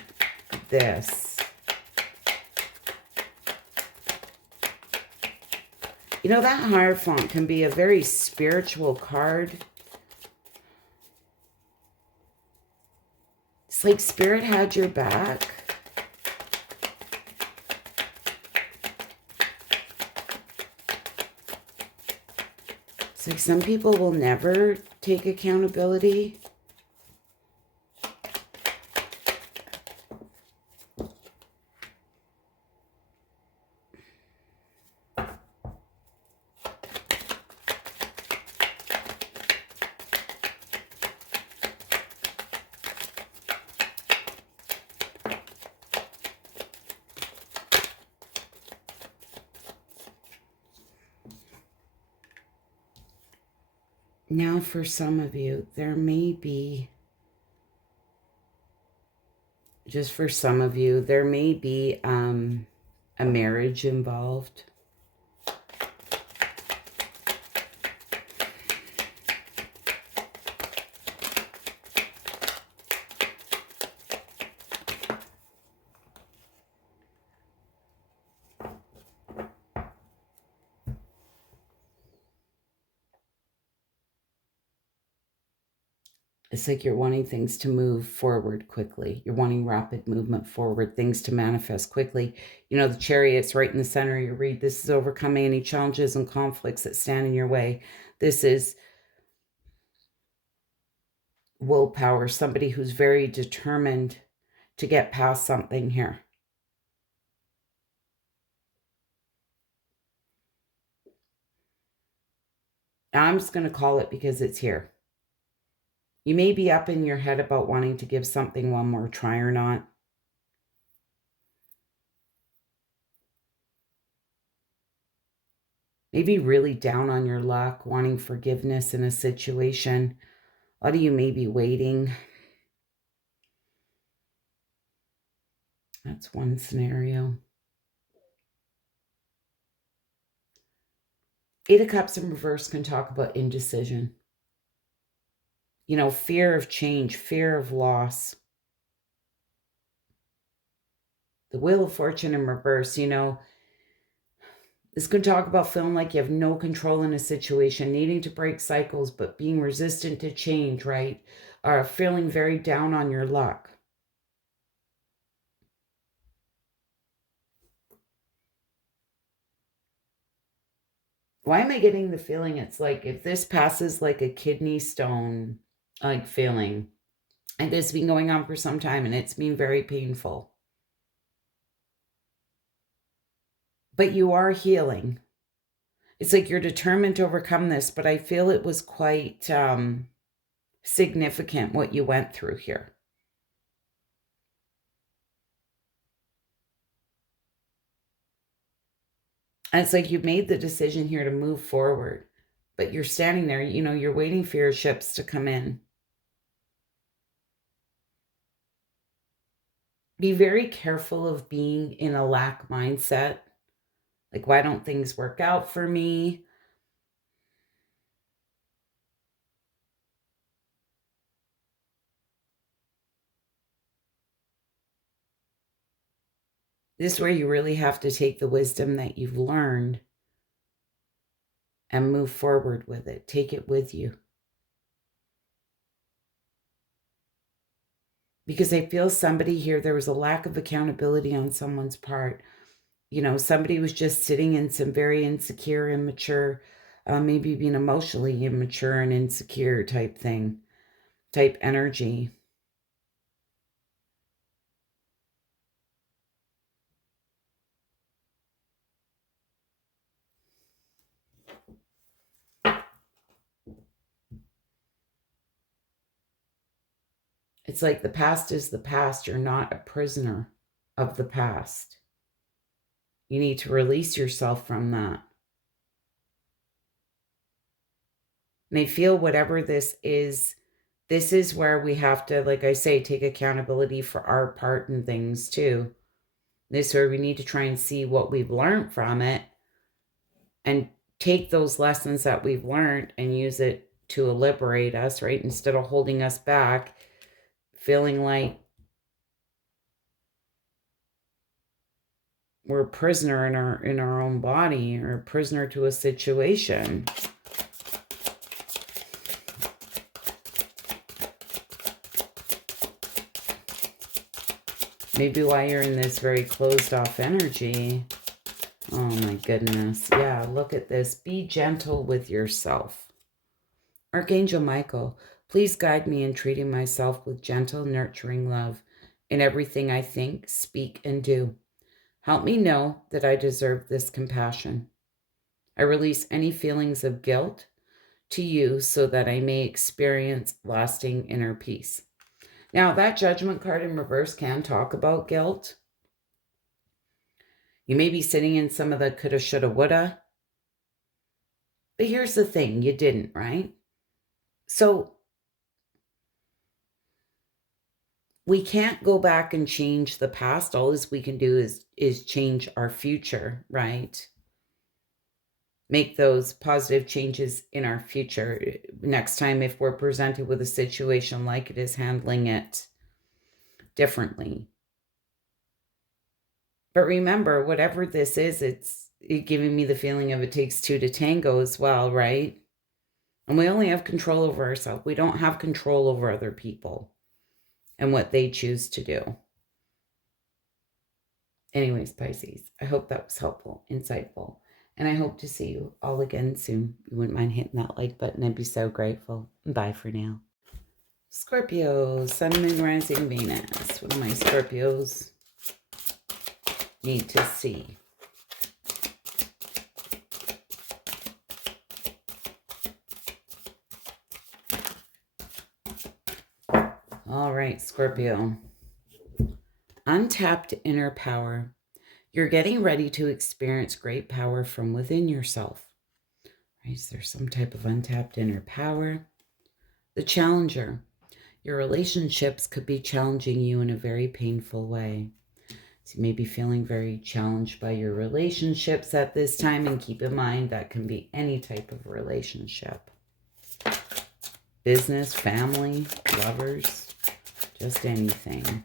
this. You know, that Hierophant can be a very spiritual card. It's like Spirit had your back. It's like some people will never take accountability. Now, for some of you, there may be, just for some of you, there may be a marriage involved. It's like you're wanting things to move forward quickly. You're wanting rapid movement forward, things to manifest quickly. You know, the Chariot's right in the center of your read. This is overcoming any challenges and conflicts that stand in your way. This is willpower, somebody who's very determined to get past something here. I'm just going to call it because it's here. You may be up in your head about wanting to give something one more try or not. Maybe really down on your luck, wanting forgiveness in a situation. A lot of you may be waiting. That's one scenario. Eight of Cups in reverse can talk about indecision. You know, fear of change, fear of loss. The Wheel of Fortune in reverse, you know, this could talk about feeling like you have no control in a situation, needing to break cycles, but being resistant to change, right? Or feeling very down on your luck. Why am I getting the feeling it's like if this passes like a kidney stone, like feeling, and this has been going on for some time and it's been very painful. But you are healing. It's like you're determined to overcome this, but I feel it was quite significant what you went through here. And it's like you made the decision here to move forward, but you're standing there, you know, you're waiting for your ships to come in. Be very careful of being in a lack mindset. Like, why don't things work out for me? This is where you really have to take the wisdom that you've learned and move forward with it. Take it with you. Because I feel somebody here, there was a lack of accountability on someone's part. You know, somebody was just sitting in some very insecure, immature, maybe being emotionally immature and insecure type thing, type energy. It's like the past is the past. You're not a prisoner of the past. You need to release yourself from that. And I feel whatever this is where we have to, like I say, take accountability for our part in things too. This is where we need to try and see what we've learned from it and take those lessons that we've learned and use it to liberate us, right? Instead of holding us back, feeling like we're a prisoner in our own body or a prisoner to a situation. Maybe why you're in this very closed off energy. Oh my goodness. Yeah, look at this. Be gentle with yourself. Archangel Michael, please guide me in treating myself with gentle, nurturing love in everything I think, speak, and do. Help me know that I deserve this compassion. I release any feelings of guilt to you so that I may experience lasting inner peace. Now, that judgment card in reverse can talk about guilt. You may be sitting in some of the coulda, shoulda, woulda. But here's the thing, you didn't, right? So we can't go back and change the past. All we can do is change our future, right? Make those positive changes in our future. Next time, if we're presented with a situation like it, is handling it differently. But remember, whatever this is, it's giving me the feeling of it takes two to tango as well, right? And we only have control over ourselves. We don't have control over other people and what they choose to do. Anyways, Pisces, I hope that was helpful, insightful. And I hope to see you all again soon. You wouldn't mind hitting that like button. I'd be so grateful. Bye for now. Scorpio, Sun, Moon, Rising, Venus. What do my Scorpios need to see? All right, Scorpio. Untapped inner power. You're getting ready to experience great power from within yourself. Right? Is there some type of untapped inner power? The challenger. Your relationships could be challenging you in a very painful way. So you may be feeling very challenged by your relationships at this time, and keep in mind that can be any type of relationship. Business, family, lovers, just anything.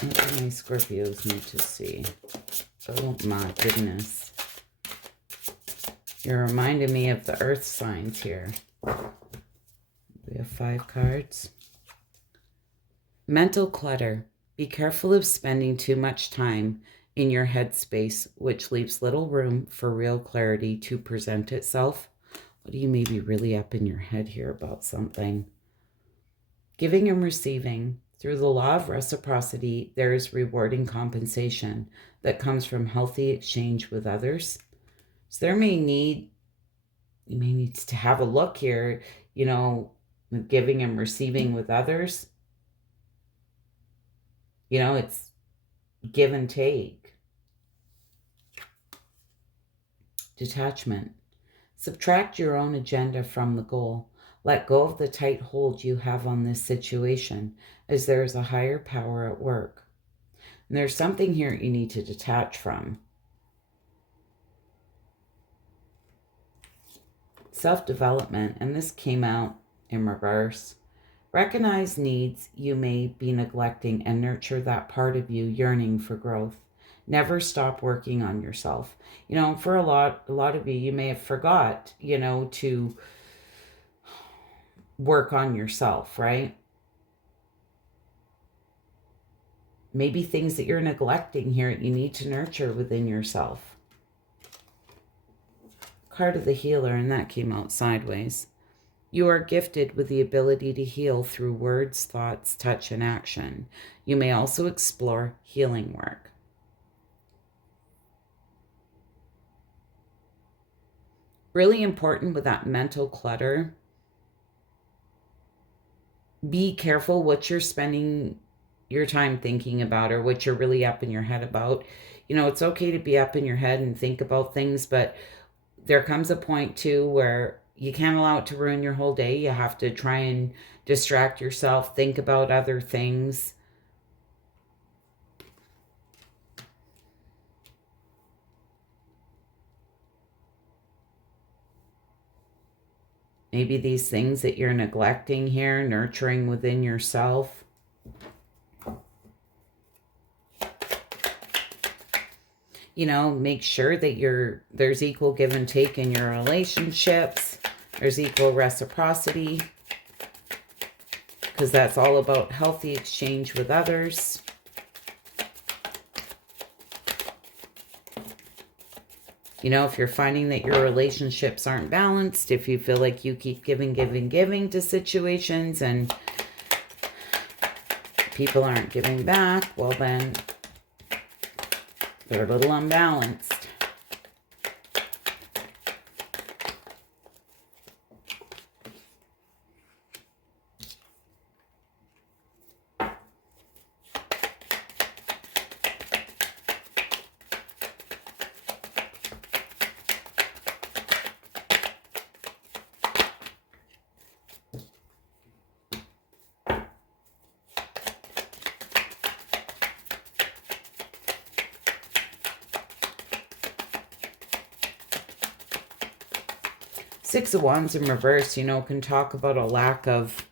What do my Scorpios need to see? Oh my goodness. You're reminding me of the earth signs here. We have 5 cards. Mental clutter. Be careful of spending too much time in your headspace, which leaves little room for real clarity to present itself. What do you may be really up in your head here about something? Giving and receiving. Through the law of reciprocity, there is rewarding compensation that comes from healthy exchange with others. So you may need to have a look here, with giving and receiving with others. It's give and take. Detachment. Subtract your own agenda from the goal. Let go of the tight hold you have on this situation, as there is a higher power at work. And there's something here you need to detach from. Self-development, and this came out in reverse. Recognize needs you may be neglecting and nurture that part of you yearning for growth. Never stop working on yourself. For a lot of you may have forgot, to work on yourself, right? Maybe things that you're neglecting here, you need to nurture within yourself. Card of the healer, and that came out sideways. You are gifted with the ability to heal through words, thoughts, touch, and action. You may also explore healing work. Really important with that mental clutter be careful what you're spending your time thinking about or what you're really up in your head about. You know, it's okay to be up in your head and think about things, but there comes a point too where you can't allow it to ruin your whole day. You have to try and distract yourself, think about other things. Maybe these things that you're neglecting here, nurturing within yourself. You know, make sure that there's equal give and take in your relationships. There's equal reciprocity, because that's all about healthy exchange with others. You know, if you're finding that your relationships aren't balanced, if you feel like you keep giving to situations and people aren't giving back, well then they're a little unbalanced. Six of Wands in reverse, you know, can talk about a lack of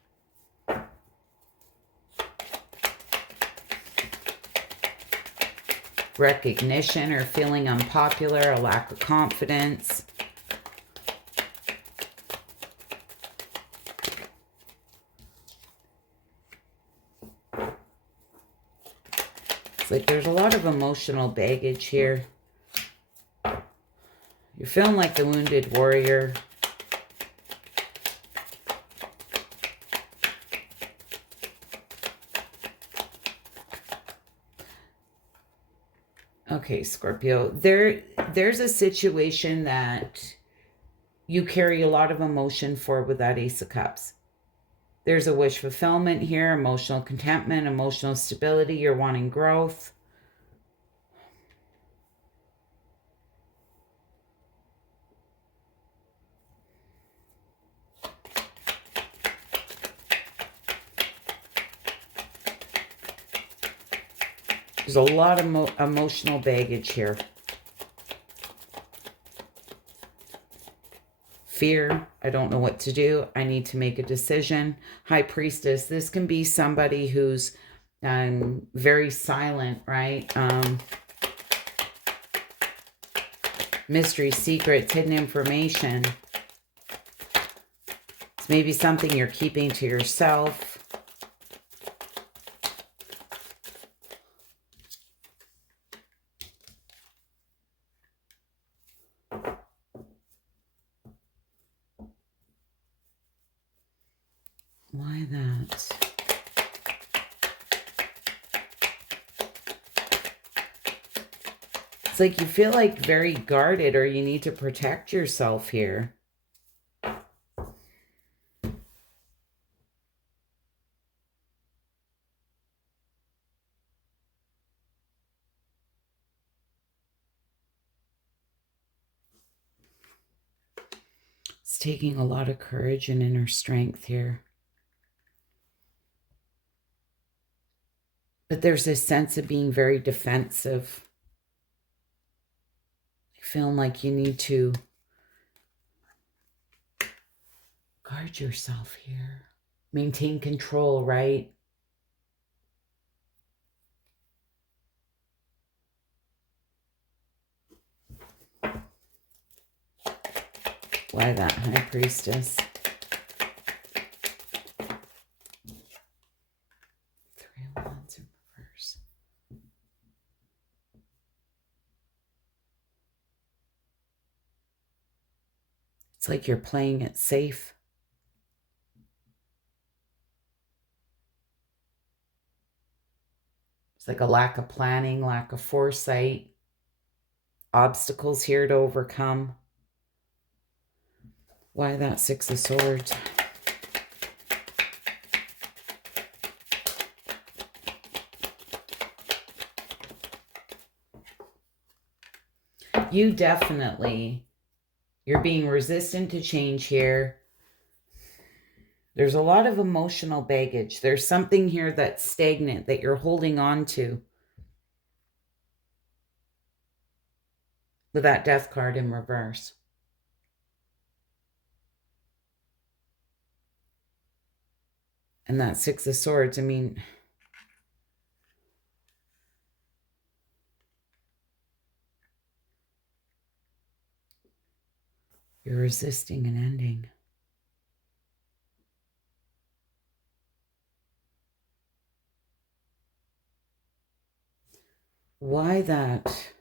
recognition or feeling unpopular, a lack of confidence. It's like there's a lot of emotional baggage here. You're feeling like the wounded warrior. Okay, Scorpio, there's a situation that you carry a lot of emotion for with that Ace of Cups. There's a wish fulfillment here, emotional contentment, emotional stability. You're wanting growth. There's a lot of emotional baggage here. Fear, I don't know what to do. I need to make a decision. High Priestess, this can be somebody who's very silent, right? Mystery, secrets, hidden information. It's maybe something you're keeping to yourself. Why that? It's like you feel like very guarded or you need to protect yourself here. It's taking a lot of courage and inner strength here. But there's this sense of being very defensive. Feeling like you need to guard yourself here. Maintain control, right? Why that, High Priestess? Three of Wands in reverse. It's like you're playing it safe. It's like a lack of planning, lack of foresight, obstacles here to overcome. Why that Six of Swords? You definitely, you're being resistant to change here. There's a lot of emotional baggage. There's something here that's stagnant that you're holding on to. With that Death card in reverse. And that Six of Swords, I mean, you're resisting an ending. Why that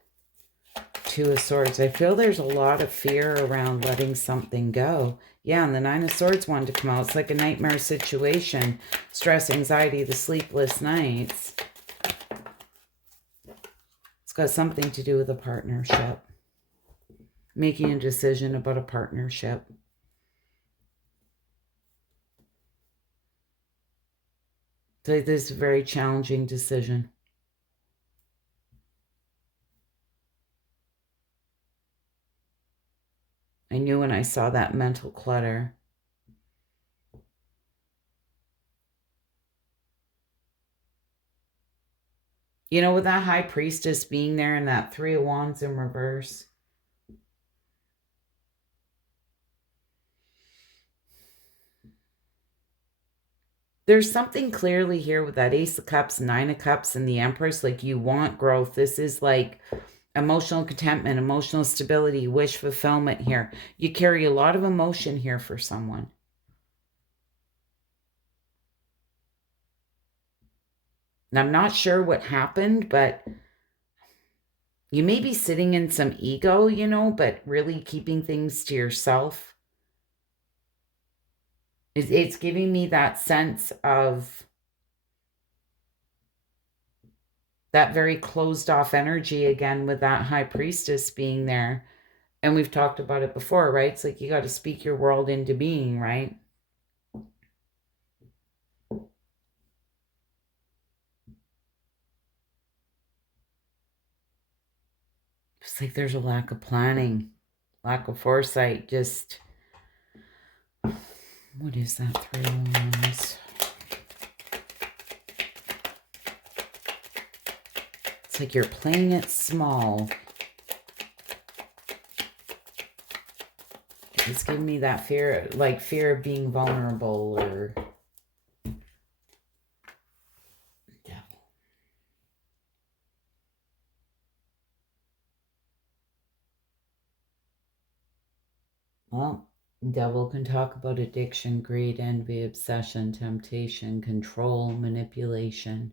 Two of Swords? I feel there's a lot of fear around letting something go. Yeah, and the Nine of Swords wanted to come out. It's like a nightmare situation. Stress, anxiety, the sleepless nights. It's got something to do with a partnership. Making a decision about a partnership. So this is a very challenging decision. I knew when I saw that mental clutter. You know, with that High Priestess being there and that Three of Wands in reverse. There's something clearly here with that Ace of Cups, Nine of Cups, and the Empress. Like, you want growth. This is like emotional contentment, emotional stability, wish fulfillment here. You carry a lot of emotion here for someone. And I'm not sure what happened, but you may be sitting in some ego, you know, but really keeping things to yourself. It's giving me that sense of that very closed off energy again with that High Priestess being there. And we've talked about it before, right? It's like you got to speak your world into being, right? It's like there's a lack of planning, lack of foresight. Just, what is that? Three of Wands. It's like you're playing it small. It's giving me that fear, like fear of being vulnerable or devil. Well, devil can talk about addiction, greed, envy, obsession, temptation, control, manipulation.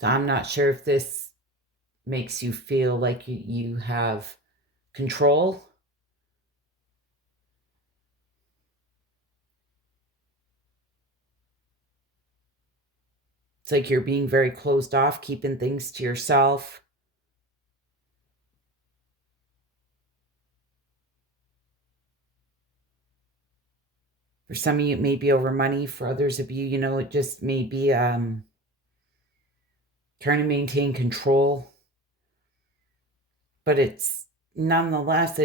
So I'm not sure if this makes you feel like you have control. It's like you're being very closed off, keeping things to yourself. For some of you, it may be over money. For others of you, you know, it just may be trying to maintain control. But it's nonetheless,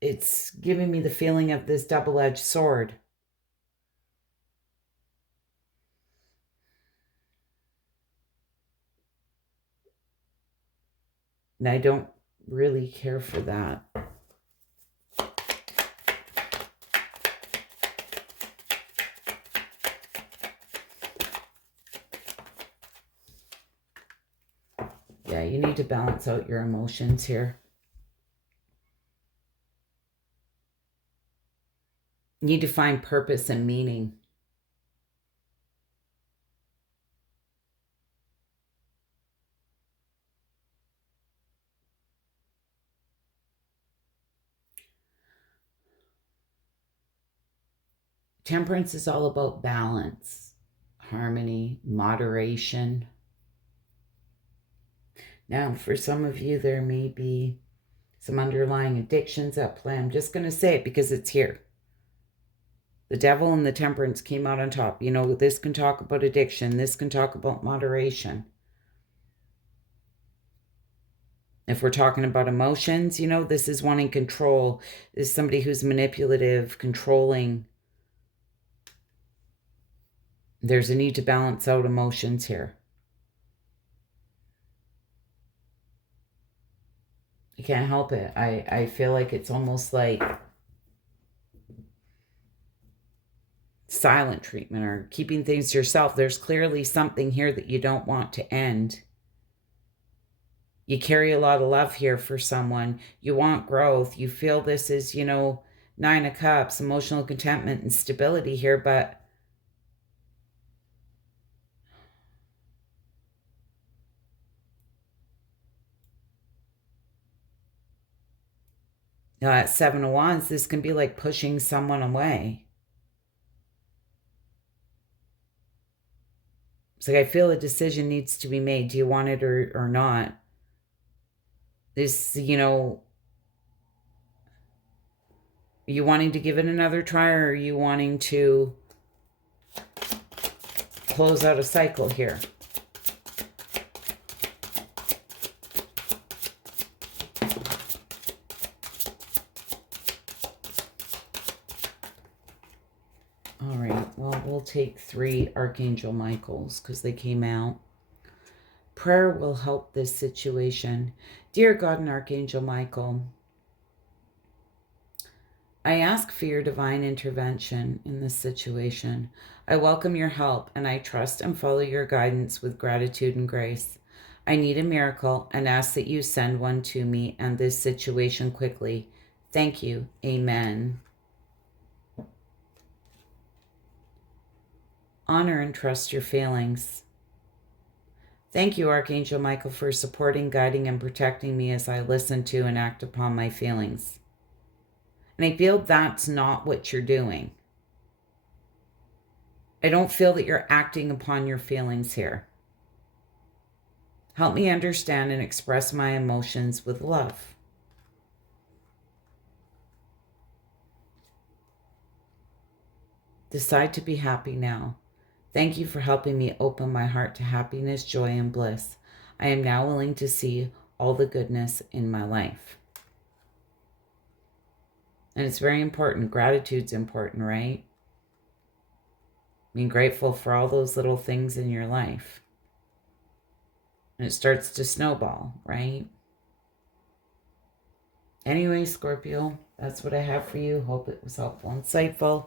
it's giving me the feeling of this double-edged sword. And I don't really care for that. Yeah, you need to balance out your emotions here. You need to find purpose and meaning. Temperance is all about balance, harmony, moderation. Now, for some of you, there may be some underlying addictions at play. I'm just going to say it because it's here. The Devil and the Temperance came out on top. You know, this can talk about addiction. This can talk about moderation. If we're talking about emotions, you know, this is wanting control. This is somebody who's manipulative, controlling. There's a need to balance out emotions here. You can't help it. I feel like it's almost like silent treatment or keeping things to yourself. There's clearly something here that you don't want to end. You carry a lot of love here for someone. You want growth. You feel this is, you know, 9 of Cups, emotional contentment and stability here, but at 7 of Wands, this can be like pushing someone away. It's like I feel a decision needs to be made. Do you want it or not? This, you know, are you wanting to give it another try, or are you wanting to close out a cycle here? All right, well, we'll take 3 Archangel Michaels because they came out. Prayer will help this situation. Dear God and Archangel Michael, I ask for your divine intervention in this situation. I welcome your help and I trust and follow your guidance with gratitude and grace. I need a miracle and ask that you send one to me and this situation quickly. Thank you. Amen. Honor and trust your feelings. Thank you, Archangel Michael, for supporting, guiding, and protecting me as I listen to and act upon my feelings. And I feel that's not what you're doing. I don't feel that you're acting upon your feelings here. Help me understand and express my emotions with love. Decide to be happy now. Thank you for helping me open my heart to happiness, joy, and bliss. I am now willing to see all the goodness in my life. And it's very important. Gratitude's important, right? Being grateful for all those little things in your life. And it starts to snowball, right? Anyway, Scorpio, that's what I have for you. Hope it was helpful and insightful.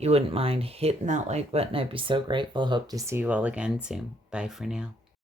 You wouldn't mind hitting that like button. I'd be so grateful. Hope to see you all again soon. Bye for now.